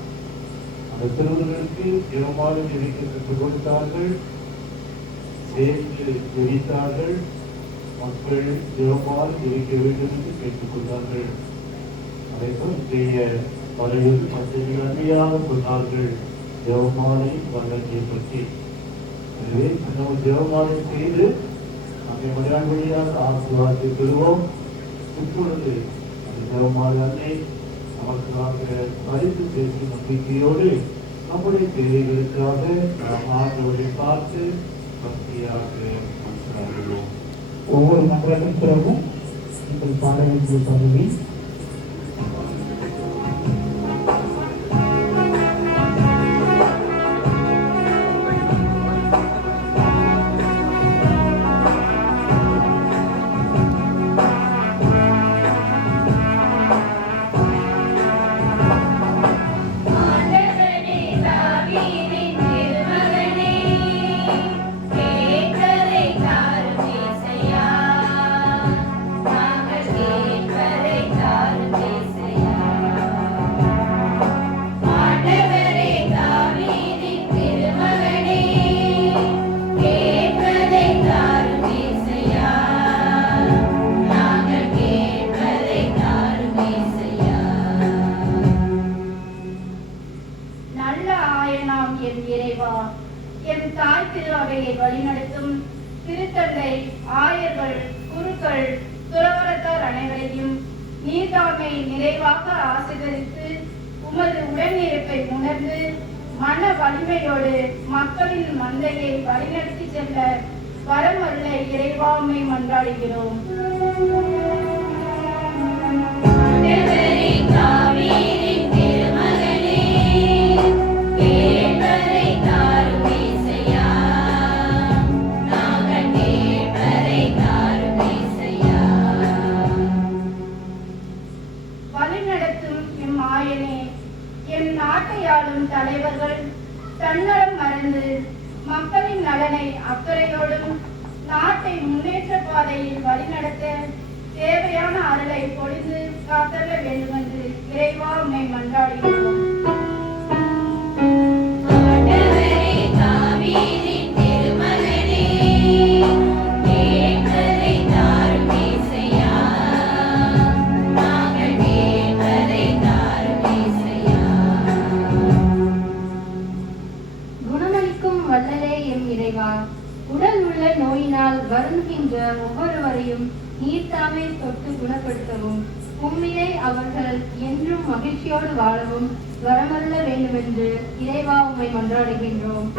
அந்த திருவர்களுக்கு ஜெபமாலை ஜெபிக்க கற்றுக் கொடுத்தார்கள். சேர்ந்து ஜெபித்தார்கள். மக்கள் ஜெபமாலை ஜெபிக்க வேண்டும் என்று கேட்டுக் கொண்டார்கள். அனைத்தும் இன்றைய மலையில் மத்திய அருமையாக சொன்னார்கள் ஜெபமாலை வல்லத்தை பற்றி. எனவே நம்ம ஜெபமாலை செய்து நம்மை மலையாள வழியாக ஆசீர்வாதத்தை பெறுவோம். இப்பொழுது அந்த ஜெபமாலை அன்னை நமக்காக பரிசு பேசும் நம்பிக்கையோடு நம்முடைய தேவைகளுக்காக நாம் ஆண்டவரை பார்த்து பக்தியாக மனசிலாகிறோம். ஒவ்வொரு மக்களுக்கும் பிறகும் நீங்கள் பாட வேண்டிய பகுதி வழிநடத்தும் திருத்தந்தை, ஆயர்கள், குருக்கள், துறவரத்தார் அனைவரையும் நீர்தாமை நிறைவாக ஆசீர்வதித்து உமது உடனிருப்பை உணர்ந்து மன வலிமையோடு மக்களின் மந்தையை வழிநடத்தி செல்ல வரமல்ல இறைவாமை மன்றாடுகிறோம். தலைவர்கள் தன்னலம் மறந்து மக்களின் நலனை அக்கறையோடும் நாட்டை முன்னேற்ற பாதையில் வழிநடத்த தேவையான அருளை பொழிந்து காத்தள்ள வேண்டும் என்று இறைவா உம்மை மன்றாடுகிறோம். உடல் உள்ள நோயினால் வருந்துகின்ற ஒவ்வொருவரையும் நீர்த்தாமே தொட்டு குணப்படுத்தவும் உம்மிலே அவர்கள் என்றும் மகிழ்ச்சியோடு வாழவும் வரமருள வேண்டுமென்று இறைவா உம்மை மன்றாடுகின்றோம்.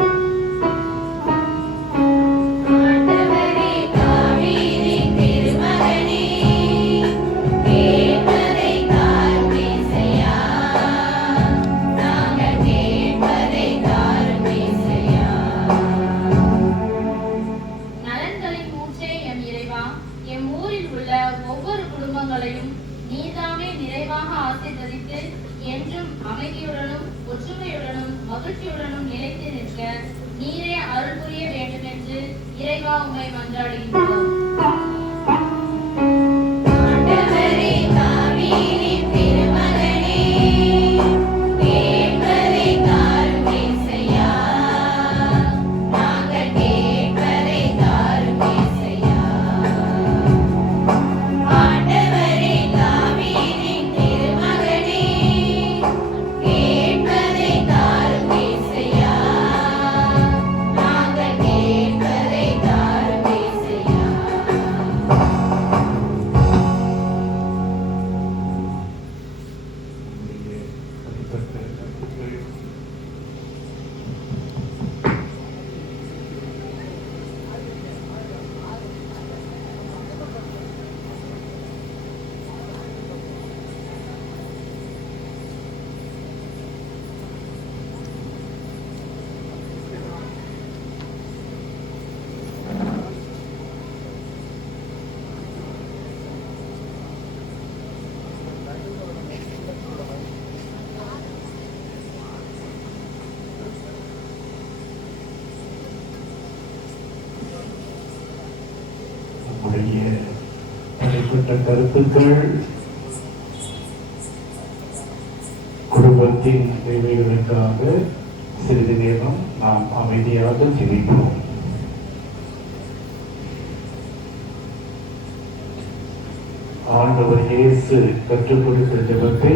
நீதாமே நிறைவாக ஆசீர்வதித்து என்றும் அமைதியுடனும் ஒற்றுமையுடனும் மகிழ்ச்சியுடனும் நிலைத்து நிற்க நீரே அருள் புரிய வேண்டும் என்று இறைவா உம்மை மன்றாடுகின்றோம். தனிப்பட்ட கருத்துக்கள், குடும்பத்தின் தேவைகளுக்காக சிறிது நேரம் நாம் அமைதியாக ஜெபிப்போம். ஆண்டவர் இயேசு கற்றுக் கொடுத்த ஜெபத்தை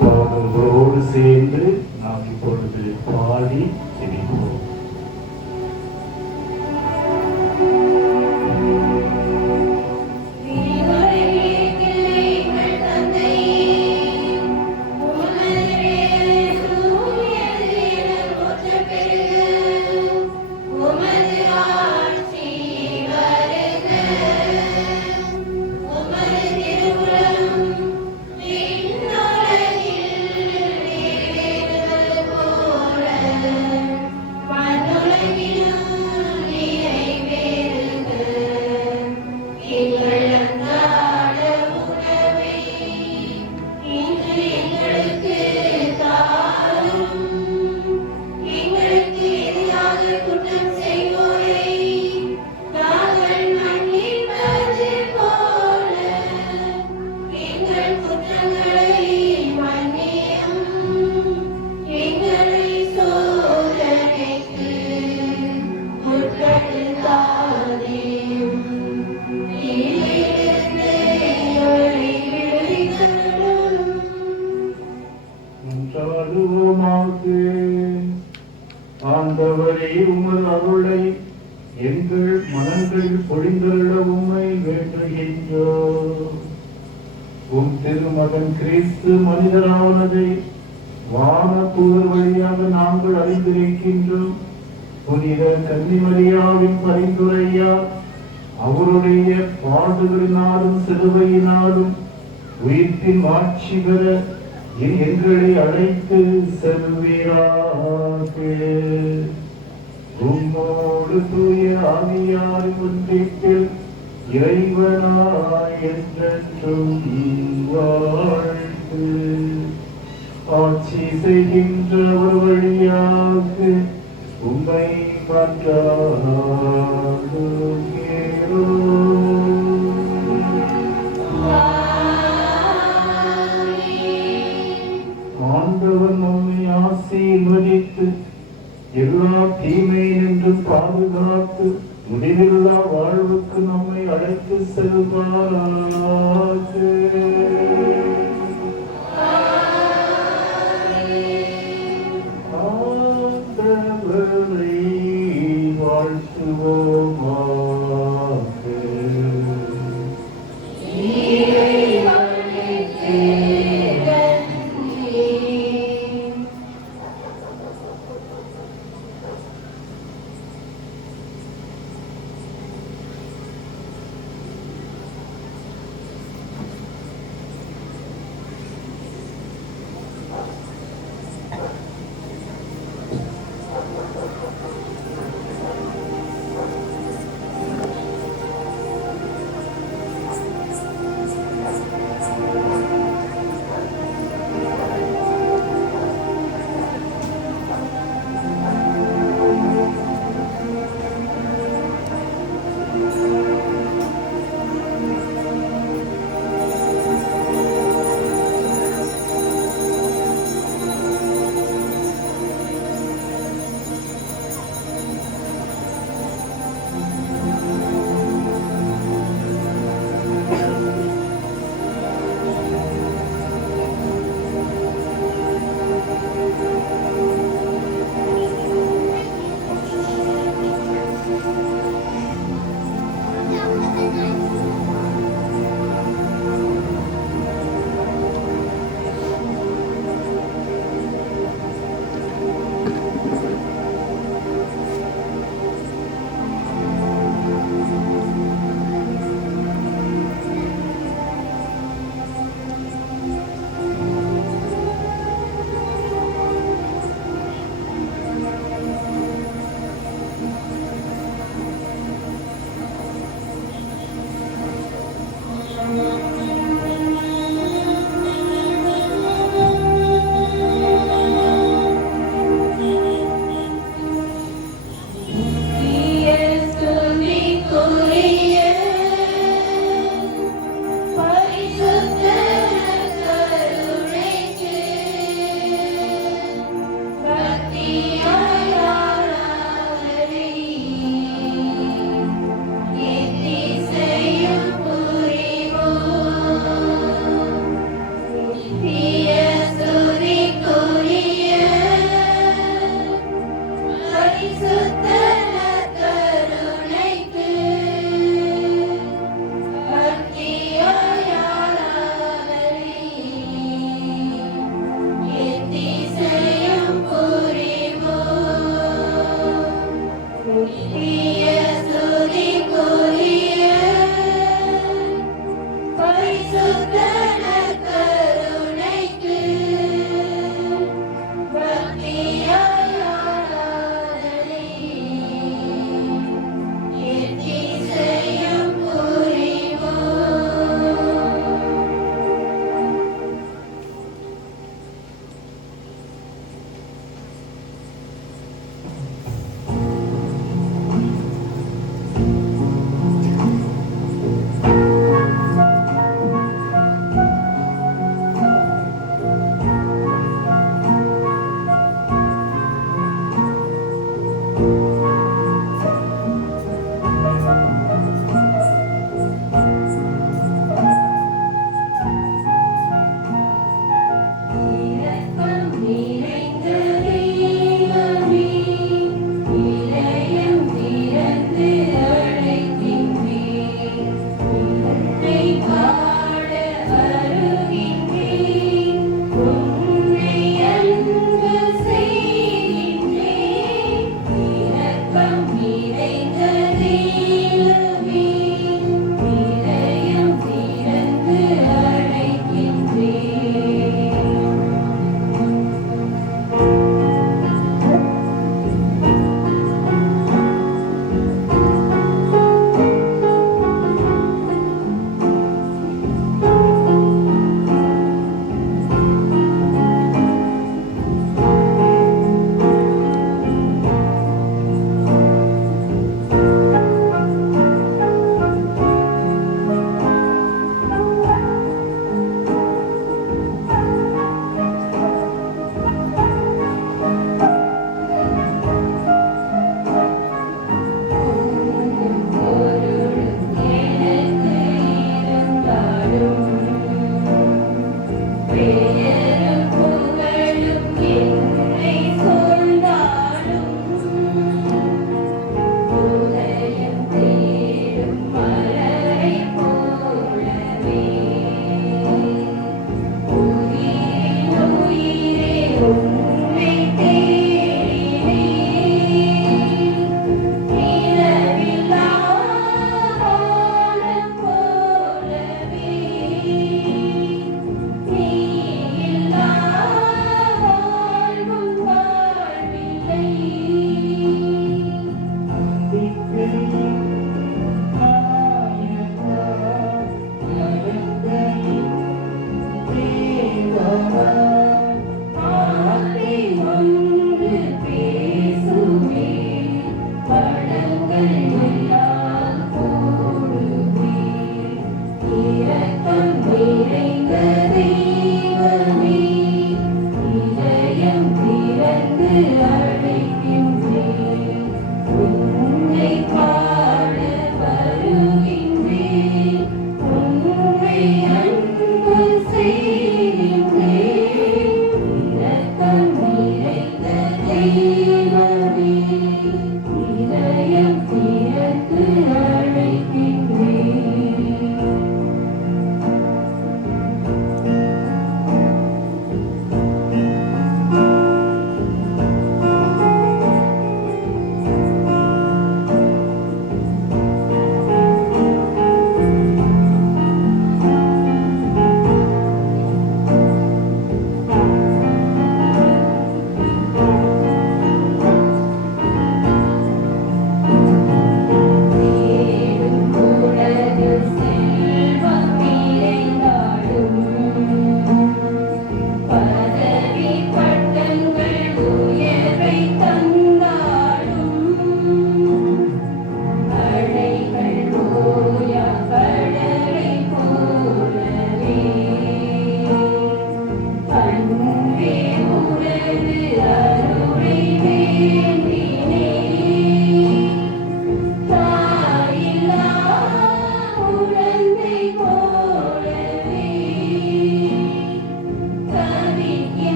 பாடல்களோடு சேர்ந்து நாம் இப்பொழுது பாடி ஜெபிப்போம். ஆண்டவரே, உமது அருளை எங்கள் மனங்கள் பொழிந்தருள உம்மை வேண்டுகின்றோம். உம் திருமகன் கிறிஸ்து மனிதரானதை வானதூதர் வழியாக நாங்கள் அறிந்திருக்கின்றோம். புனித கன்னிமரியாவின் பரிந்துரையால் அவருடைய பாடுகளினாலும் சிலுவையினாலும் உயிர்ப்பின் ஆட்சி பெற எங்களை அழைத்து செல்வீராக. உம்மோடு தூய ஆவியாரின் ஒன்றிப்பில் இறைவனாய் என்றென்றும் வாழ்ந்து ஆட்சி செய்கின்றவர் வழியாக உம்மை ஆண்டவர் நம்மை ஆசீர்வதித்து எல்லா தீமையினின்றும் பாதுகாத்து முடிவில்லா வாழ்வுக்கு நம்மை அழைத்து செல்வாராக. ஆண்டவரை வாழ்த்துவோமாக.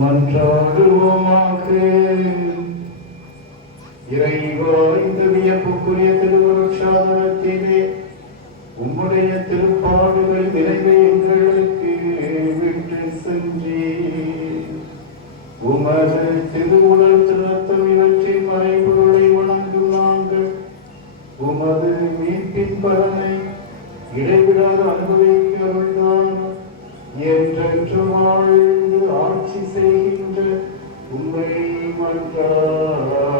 மன்றாடுவோமாக. இறைவா, இந்த வியப்புக்குரிய திருவருட்சாதனத்திலே உம்முடைய திருப்பாடுகள் நிறைவை எங்களுக்கு விட்டு சென்றே உமது திருவுடல் திருத்தம் இவற்றின் மறைபொருளை வணங்கும் நாங்கள் உமது மீட்பின் பலனை இடைவிடாத அனுபவிக்க அருள்தான் என்றென்று வாழ்ந்து ஆட்சி செய்கின்ற உம்மை மன்றாடுகிறோம்.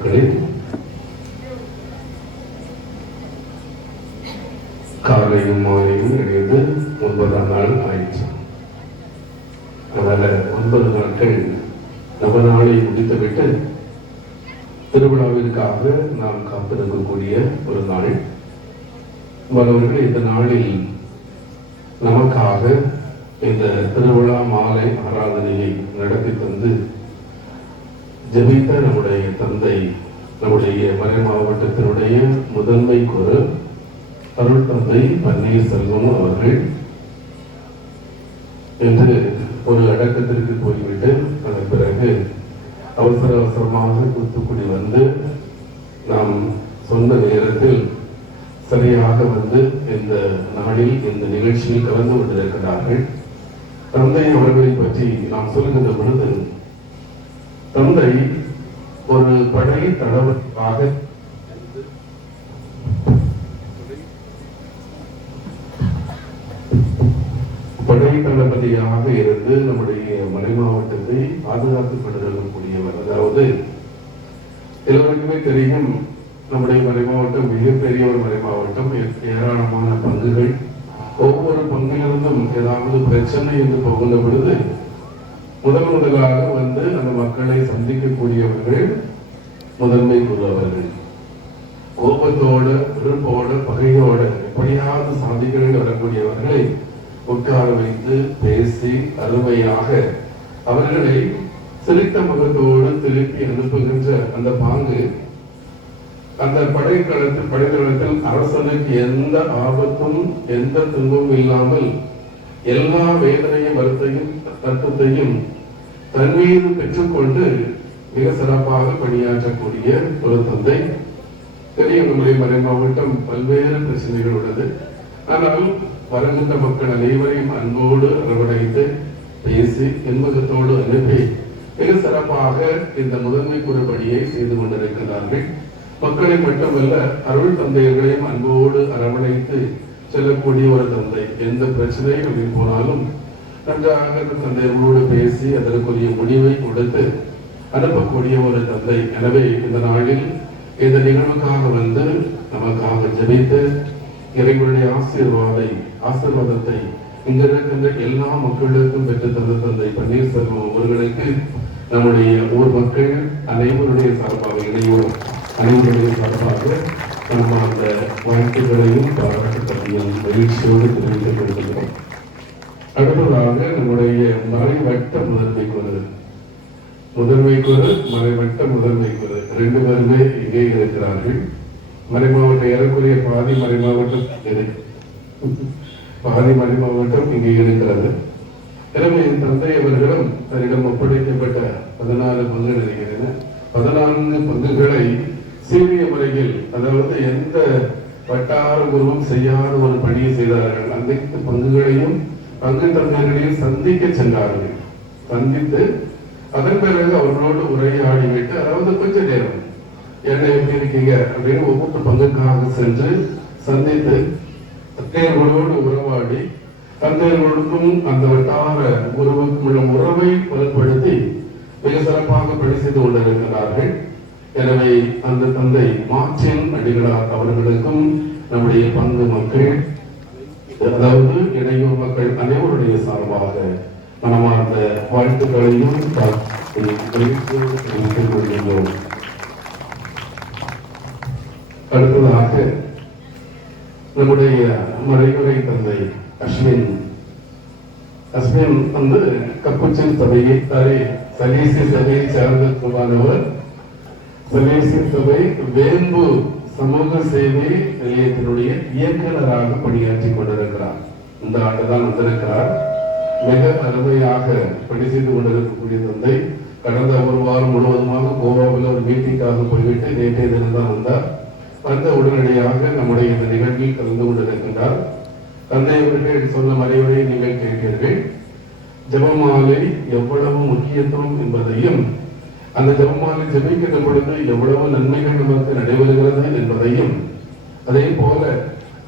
மக்களே, காலையும் மாலையும் இணைந்து 9ஆம் நாள் ஆயிடுச்சு. அதனால 9 நாட்கள் நவநாளை முடித்துவிட்டு திருவிழாவிற்காக நாம் காத்திருக்கக்கூடிய ஒரு நாள். மாணவர்கள், இந்த நாளில் நமக்காக இந்த திருவிழா மாலை ஆராதனையை நடத்தி தந்து ஜெபித்த நம்முடைய தந்தை, நம்முடைய மறை மாவட்டத்தினுடைய முதன்மை குரு அருள் தந்தை பன்னீர்செல்வம் அவர்கள் என்று ஒரு அடக்கத்திற்கு போய்விட்டு அதன் பிறகு அவசர அவசரமாக தூத்துக்குடி வந்து நாம் சொன்ன நேரத்தில் சரியாக வந்து இந்த நாளில் இந்த நிகழ்ச்சியில் கலந்து கொண்டிருக்கிறார்கள். தந்தை அவர்களை பற்றி நாம் சொல்லுகின்ற பொழுது, தந்தை ஒரு படை தளபதியாக படை தளபதியாக இருந்து நம்முடைய மறை மாவட்டத்தை பாதுகாத்துக் கொண்டிருக்கக்கூடியவர். அதாவது எல்லோருக்குமே தெரியும், நம்முடைய மறை மாவட்டம் மிகப்பெரிய ஒரு மறை மாவட்டம், ஏராளமான பங்குகள். ஒவ்வொரு பங்கிலிருந்தும் ஏதாவது பிரச்சனை என்று போகின்ற பொழுது முதலாக வந்து அந்த மக்களை சந்திக்கக்கூடியவர்கள் முதன்மை குரு அவர்கள். கோபத்தோடு, வெறுப்போடு, பகையோடு எப்படியாவது சாதிக்க வரக்கூடியவர்களை உட்கார வைத்து பேசி அருமையாக அவர்களை சிரித்த முகத்தோடு திருப்பி அனுப்புகின்ற அந்த பாங்கு, அந்த படைத்தளத்தில் அரசனுக்கு எந்த ஆபத்தும் எந்த துன்பமும் இல்லாமல் எல்லா வேதனையும் வருத்தத்தையும் தன் மீது பெற்றுக்கொண்டு மிக சிறப்பாக பணியாற்றக்கூடிய ஒரு தந்தை. தெரியும், நம்முடைய மறை மாவட்டம் பல்வேறு பிரச்சனைகள் உள்ளது. ஆனால் வருகின்ற மக்கள் அனைவரையும் அன்போடு அரவணைத்து பேசி இன்முகத்தோடு அனுப்பி மிக சிறப்பாக இந்த முதன்மை குரு பணியை செய்து கொண்டிருக்கிறார்கள். மக்களை மட்டுமல்ல, அருள் தந்தையர்களையும் அன்போடு அரவணைத்து செல்லக்கூடிய ஒரு தந்தை. எந்த பிரச்சனையும் அப்படின்னு போனாலும் நன்றாக தந்தையர்களோடு பேசி அதற்குரிய முடிவை கொடுத்து அனுப்பக்கூடிய ஒரு தந்தை. எனவே இந்த நாளில் இந்த நிகழ்வுக்காக வந்து நமக்காக ஜெபித்து இறைவனுடைய ஆசீர்வாதத்தை இங்க இருக்கின்ற எல்லா மக்களுக்கும் பெற்று தந்த தந்தை பன்னீர்செல்வம் அவர்களுக்கு நம்முடைய ஊர் மக்கள் அனைவருடைய சார்பாக இணையோர் அனைவருடைய சார்பாக நம்ம அந்த வாழ்த்துக்களையும் பாராட்டுகளையும் மகிழ்ச்சியோடு தெரிவித்துக் கொள்கிறோம். அடுத்ததாக நம்முடைய மறைவட்ட முதன்மை குரு மறைவட்ட முதன்மை குரு 2 பேருமே இங்கே இருக்கிறார்கள். மறை மாவட்டம் ஏறக்குறைய பாதி மறை மாவட்டம் இங்கே இருக்கிறது. எனவே தந்தை அவர்களும் தன்னிடம் ஒப்படைக்கப்பட்ட 14 பங்கு நினைக்கிறேன், 14 பங்குகளை சீரிய முறையில், அதாவது எந்த வட்டார குருவும் செய்யாத ஒரு பணியை செய்தார்கள். அனைத்து பங்குகளையும் பங்கு தந்தைகளையும் சந்திக்க சென்றார்கள். சந்தித்து அதன் பிறகு அவர்களோடு உரையாடிவிட்டு, அதாவது கொஞ்ச நேரம் என்ன எப்படி இருக்கீங்க அப்படின்னு ஒவ்வொரு பங்குக்காக சென்று சந்தித்து தந்தையர்களோடு உறவாடி தந்தையர்களுக்கும் அந்த வட்டார குருவுக்கும் உள்ள உறவை பலப்படுத்தி மிக சிறப்பாக பணி செய்து கொண்டிருக்கிறார்கள். எனவே அந்த தந்தை மார்ட்டின் அடிகளார் அவர்களுக்கும் நம்முடைய பங்கு மக்கள், அதாவது இடையூர் மக்கள் அனைவருடைய சார்பாக மனமார்ந்த வாழ்த்துக்களையும் தெரிவித்துக் கொள்கின்றோம். அடுத்ததாக நம்முடைய மறைமுறை தந்தை அஸ்வின் வந்து கப்புச்சின் சபையை சலேசி சபையை சார்ந்தவர். சலேசி சபை வேம்பு சமூக சேவை நிலையத்தினுடைய இயக்குநராக பணியாற்றி கொண்டிருக்கிறார். இந்த ஆண்டுதான் வந்திருக்கிறார். மிக அருமையாக பணி செய்து கொண்டிருக்கக்கூடிய தந்தை. கடந்த ஒரு வாரம் முழுவதுமாக கோவாவில் ஒரு மீட்டிங்காக போய்விட்டு நேற்றைய தினம் தான் வந்தார். வந்த உடனடியாக நம்முடைய இந்த நிகழ்வில் கலந்து கொண்டிருக்கின்றார். தந்தை அவர்கள் சொன்ன மறைவரை நீங்கள் கேட்டீர்கள். ஜபமாலை எவ்வளவு முக்கியத்துவம் என்பதையும், அந்த ஜபமாலை ஜபிக்கின்ற பொழுது எவ்வளவு நன்மைகள் நமக்கு நடைபெறுகிறது என்பதையும், அதே போல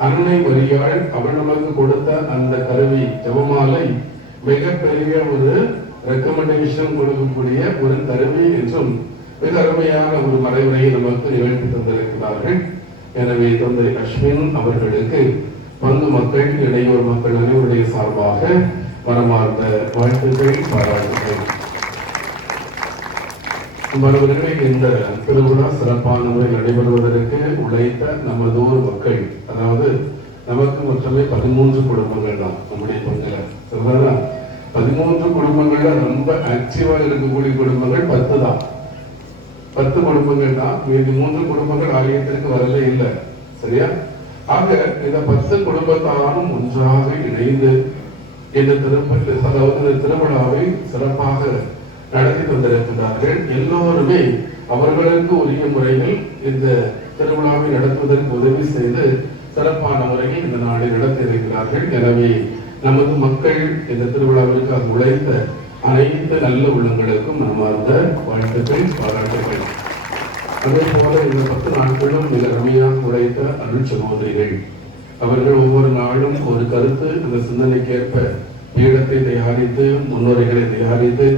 அன்னை மரியாள் அவள் நமக்கு கொடுத்த அந்த கருவி ஜபமாலை மிகப்பெரிய ஒரு ரெக்கமெண்டேஷன் கொடுக்கக்கூடிய ஒரு கருவி என்றும் மிக அருமையான ஒரு மறைவுரையை நமக்கு நிகழ்த்தி தந்திருக்கிறார்கள். எனவே தந்தை அஸ்வின் அவர்களுக்கு பங்கு மக்கள், இளையோர் மக்கள் அனைவருடைய சார்பாக மனமார்ந்த வாழ்த்துக்கள், பாராட்டுகள். மறுவர்களே, இந்த திருவிழா சிறப்பான முறையில் நடைபெறுவதற்கு உழைத்த நமதூர் மக்கள், அதாவது நமக்கு மொத்தமே 13 குடும்பங்கள் தான் நம்முடைய பங்குல. சரிதானா? 13 குடும்பங்கள்ல ரொம்ப ஆக்டிவா இருக்கக்கூடிய குடும்பங்கள் 10 தான். 10 குடும்பங்கள் தான். மீதி 3 குடும்பங்கள் ஆலயத்திற்கு வரல இல்லை. சரியா? ஆக இந்த 10 குடும்பத்தாரும் ஒன்றாக இணைந்து இந்த திருவிழாவை சிறப்பாக நடத்தி தந்திருக்கிறார்கள். எல்லோருமே அவர்களுக்கு உரிய முறையில் இந்த திருவிழாவை நடத்துவதற்கு உதவி செய்து சிறப்பான முறையில் இந்த நாளை நடத்தி இருக்கிறார்கள். எனவே நமது மக்கள் இந்த திருவிழாவிற்கு உழைத்த அனைத்து நல்ல உள்ளங்களுக்கும் மனமார்ந்த வாழ்த்துக்கள், பாராட்டுகள். அதே போல இந்த 10 நாட்களும் மிக அருமையாக உழைத்த அருள் சகோதரிகள், அவர்கள் ஒவ்வொரு நாளும் ஒரு கருத்து, அந்த சிந்தனைக்கேற்ப பீடத்தை தயாரித்து, முன்னுரைகளை தயாரித்து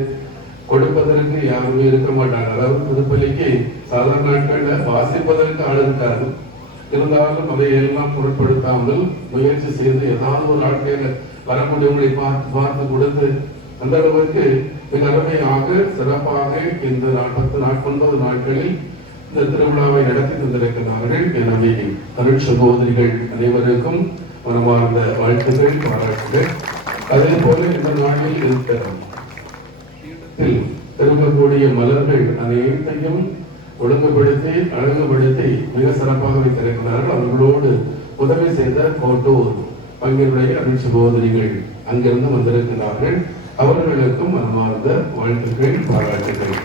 கொடுப்பதற்கு யாருமே இருக்க மாட்டாங்க. அதாவது திருப்பலிக்கு சாதாரண நாட்கள்ல வாசிப்பதற்கு ஆள் இருக்காது. இருந்தாலும் அதை எல்லாம் பொருட்படுத்தாமல் முயற்சி செய்து ஏதாவது ஒரு நாட்களில் வரக்கூடியவங்களை பார்த்து கொடுத்து அந்த அளவுக்கு மிக அருமையாக சிறப்பாக இந்த 9 நாட்களில் இந்த திருவிழாவை நடத்தி தந்திருக்கிறார்கள். எனவே அருள் சகோதரிகள் அனைவருக்கும் மனமார்ந்த வாழ்த்துக்கள், பாராட்டுகள். அதே போல இந்த நாளில் இருக்கக்கூடிய மலர்கள் அனைத்தையும் ஒழுங்குபடுத்தி அழகுபடுத்தி மிக சிறப்பாக வைத்திருக்கிறார்கள். அவர்களோடு உதவி செய்த கோட்டூர் பங்கினுடைய அருள் சகோதரிகள் அங்கிருந்து வந்திருக்கிறார்கள். அவர்களுக்கும் மனமார்ந்த வாழ்த்துக்கள், பாராட்டுகள்.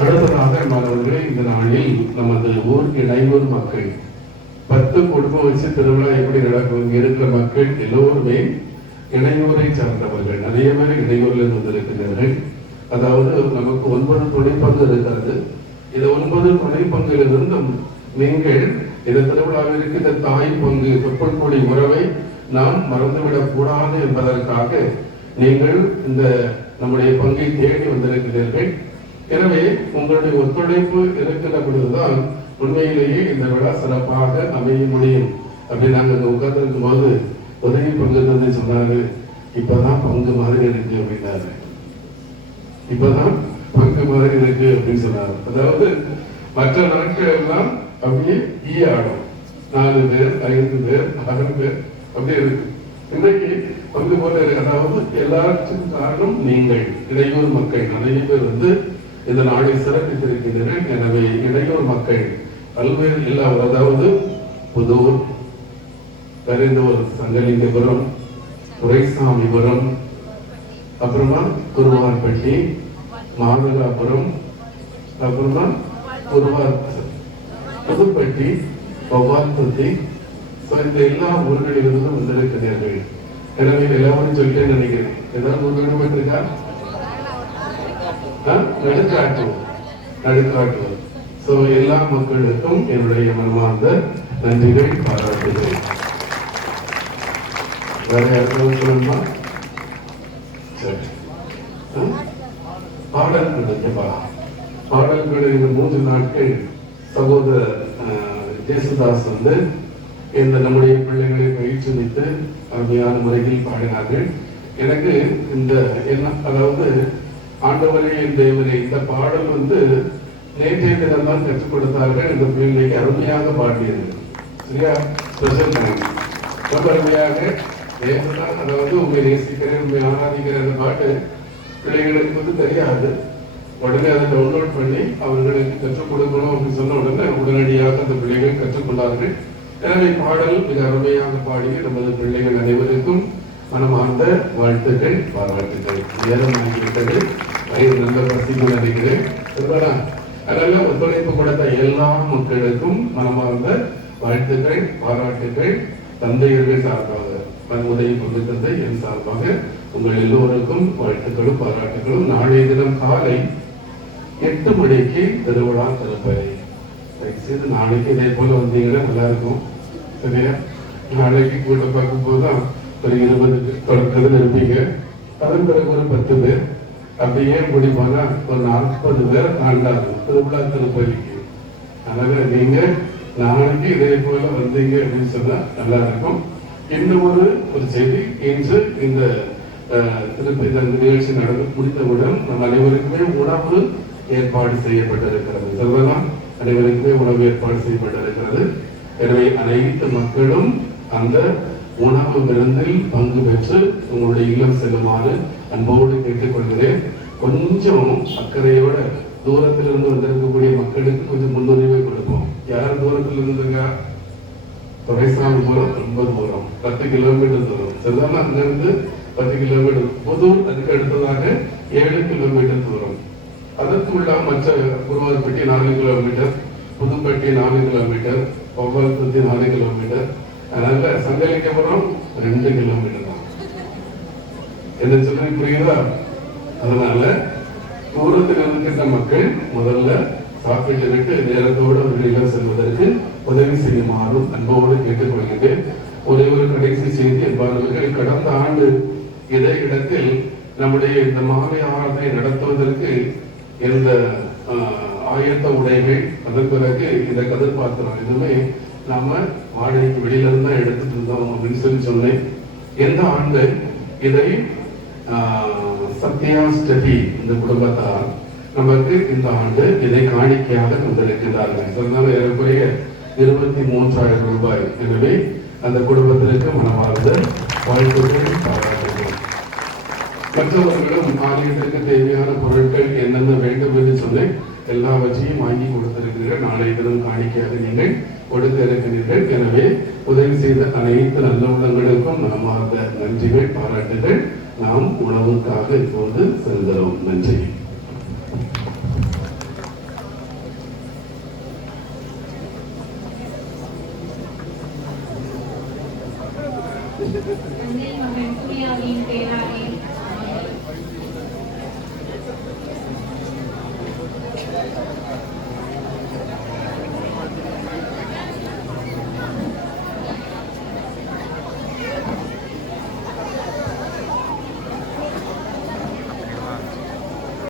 அடுத்ததாக மாணவர்களே, இந்த நாளில் நமது ஊர் இளையோர் மக்கள் 10 குடும்பம் வச்சு திருவிழா எப்படி நடக்கும்? இங்க இருக்கிற மக்கள் எல்லோருமே இளையோரை சார்ந்தவர்கள். நிறைய பேர் இளையோரில் வந்திருக்கிறார்கள். அதாவது நமக்கு 9 துணைப்பங்கு இருக்கிறது. இந்த 9 துணைப்பங்கிலிருந்தும் நீங்கள் இந்த திருவிழாவிற்கு இந்த தாய் பங்கு தொப்புள்கொடி உறவை நாம் மறந்துவிடக் கூடாது என்பதற்காக நீங்கள் இந்த நம்முடைய பங்கை தேடி வந்திருக்கிறீர்கள். எனவே உங்களுடைய ஒத்துழைப்பு இருக்கிற பொழுதுதான் உண்மையிலேயே இந்த விழா சிறப்பாக அமைய முடியும். அப்படி நாங்கள் உட்கார்ந்துருக்கும் போது உதவி பங்கு சொன்னாரு, இப்பதான் பங்கு மாதிரி இருக்கு அப்படின்னாரு. இப்பதான் பங்கு மாதிரி இருக்கு அப்படின்னு சொன்னாரு. அதாவது மற்ற நாட்கள் எல்லாம் அப்படியே ஆடும், 4 பேர் 5 பேர் 6 பேர் அப்படியே இருக்கு. இன்றைக்கு பங்கு போல இருக்கு. அதாவது எல்லாருக்கும் காரணம் நீங்கள் இளையோர் மக்கள் நிறைய பேர் இந்த நாளை சிறப்பித்திருக்கின்றனர். எனவே இளையோர் மக்கள் பல்வேறு எல்லா, அதாவது புதூர், கரிந்தூர், சங்கலிங்கபுரம், துரைசாமிபுரம், அப்புறமா குருவார்பட்டி, மாதலாபுரம், அப்புறமா புதுப்பட்டி, பவால்பட்டி, இந்த எல்லா ஊர்களிலிருந்தும் வந்திருக்கிறார்கள். எனவே எல்லாரும் சொல்லிட்டே நினைக்கிறேன். ஏதாவது ஒரு வீடு இருக்கா? நடுக்காட்டுவோம். எல்லா மக்களுக்கும் என்னுடைய மனமார்ந்த நன்றிகள், பாராட்டுகள். வேற யாருக்கும் சொல்லணுமா? சரி, பாடல்கள் இந்த 3 நாட்கள் சகோதரர் ஜேசுதாஸ் இந்த நம்முடைய பிள்ளைகளை பயிற்றுவித்து அருமையான முறையில் பாடினார்கள். எனக்கு இந்த என்ன, அதாவது ஆண்டவரே என் தேவரே, இந்த பாடல் நேற்றைய தினம் தான் கற்றுக் கொடுத்தார்கள். இந்த பிள்ளைக்கு அருமையாக பாடியது. சரியா? ரொம்ப அருமையாக தேவதான், அதாவது உண்மை நேசிக்கிறேன், உண்மை ஆராதிக்கிறேன் அந்த பாட்டு பிள்ளைகளுக்கு தெரியாது. உடனே அதை டவுன்லோட் பண்ணி அவர்களுக்கு கற்றுக் கொடுக்கணும் அப்படின்னு சொன்ன உடனே உடனடியாக அந்த பிள்ளைகள் கற்றுக்கொண்டார்கள். எனவே பாடல் மிக அருமையாக பாடிய நமது பிள்ளைகள் அனைவருக்கும் மனமார்ந்த வாழ்த்துக்கள், பாராட்டுகள். நேரம் ஆகிவிட்டது, வயிறு நல்ல பசிக்கு நினைக்கிறேன். அதனால ஒத்துழைப்பு கொடுத்த எல்லா மக்களுக்கும் மனமார்ந்த வாழ்த்துக்கள், பாராட்டுகள். தந்தையர்கள் சார்பாக, உதவி பங்கு தந்தை என் சார்பாக உங்கள் எல்லோருக்கும் வாழ்த்துக்களும் பாராட்டுகளும். நாளைய தினம் காலை 8 மணிக்கு திருவிழா திருப்பதி. செய்து நாளைக்கு இதே போல வந்தீங்கன்னா நல்லா இருக்கும். சரியா? நாளைக்கு கூட்டம் பார்க்கும் போதுதான் ஒரு 20 தொடக்கத்தில் இருப்பீங்க. அதன் பிறகு ஒரு 10 பேர், அப்படியே முடிப்பானா ஒரு 40 பேர் ஆண்டாகும் திருவிழா திருப்பதிக்கு. அதனால நீங்க நாளைக்கு இதே போல வந்தீங்க அப்படின்னு சொன்னா நல்லா இருக்கும். இன்னும் ஒரு செய்தி, இன்று இந்த திருப்பி இந்த நிகழ்ச்சி நடந்து முடித்தவுடன் நம் அனைவருக்குமே உணவு ஏற்பாடு செய்யப்பட்டிருக்கிறது. சொல்லலாம், அனைவருக்குமே உணவு ஏற்பாடு செய்யப்பட்டிருக்கிறது. எனவே அனைத்து மக்களும் அந்த உணவு விருந்தில் பங்கு பெற்று உங்களுடைய இல்லம் செல்லுமாறு அன்போடு கேட்டுக்கொள்கிறேன். கொஞ்சம் அக்கறையோட தூரத்திலிருந்து வந்திருக்கக்கூடிய மக்களுக்கு கொஞ்சம் முன்னுரிமை கொடுப்போம். யார் தூரத்தில் இருந்துங்க? துறைசாமி தூரம் ரொம்ப தூரம், 10 கிலோமீட்டர் தூரம். சரிதானா? அங்கிருந்து 10 கிலோமீட்டர். புதூர் அதுக்கு அடுத்ததாக 7 கிலோமீட்டர் தூரம். அதற்குள்ள மற்ற Guruvarpatti 4 kilometre, Pudupatti 4 kilometre, ஒவ்வொருத்தி 4 kilometre. அதனால சங்கலிக்கப்புறம் 2 கிலோமீட்டர் தான். என்ன சொல்லி புரியுதா? அதனால தூரத்தில் இருக்கின்ற மக்கள் முதல்ல சாப்பிட்டு விட்டு நேரத்தோடு அவர்களிடம் செல்வதற்கு உதவி செய்யுமாறும் அன்போடு கேட்டுக்கொள்கிறேன். ஒரே ஒரு கடைசி செய்தி என்பவர்கள், கடந்த ஆண்டு இதே இடத்தில் நம்முடைய இந்த மாலை ஆராதனை நடத்துவதற்கு இந்த ஆயத்த உடைகள், அதன் பிறகு இந்த கதிர் பாத்திரம் இதுவுமே நாம வாடகைக்கு வெளியில இருந்தா எடுத்துட்டு இருந்தோம் அப்படின்னு சொல்லி சொன்னேன். எந்த ஆண்டு இதை சத்யா ஸ்டடி இந்த குடும்பத்தார் நமக்கு இந்த ஆண்டு இதை காணிக்கையாக தந்திருக்கிறார்கள். சொன்னாலும் ஏறக்குறைய 23,000 ரூபாய். எனவே அந்த குடும்பத்திற்கு மனமார்ந்த வாழ்த்துக்கள், பாராட்டுகள். மற்றவர்களும் ஆலயத்திற்கு தேவையான பொருட்கள் என்னென்ன வேண்டும் என்று சொன்னேன். எல்லாவற்றையும் வாங்கி கொடுத்திருக்கிறீர்கள். நாளைய தினம் காணிக்கையாக நீங்கள் கொடுக்க இருக்கிறீர்கள். எனவே உதவி செய்த அனைத்து நல்ல உள்ளங்களுக்கும் மனமார்ந்த நன்றிகள், பாராட்டுகள். நாம் உணவுக்காக இப்போது செல்கிறோம். நன்றி. தந்தை மகன் தூயாவின் பேராலே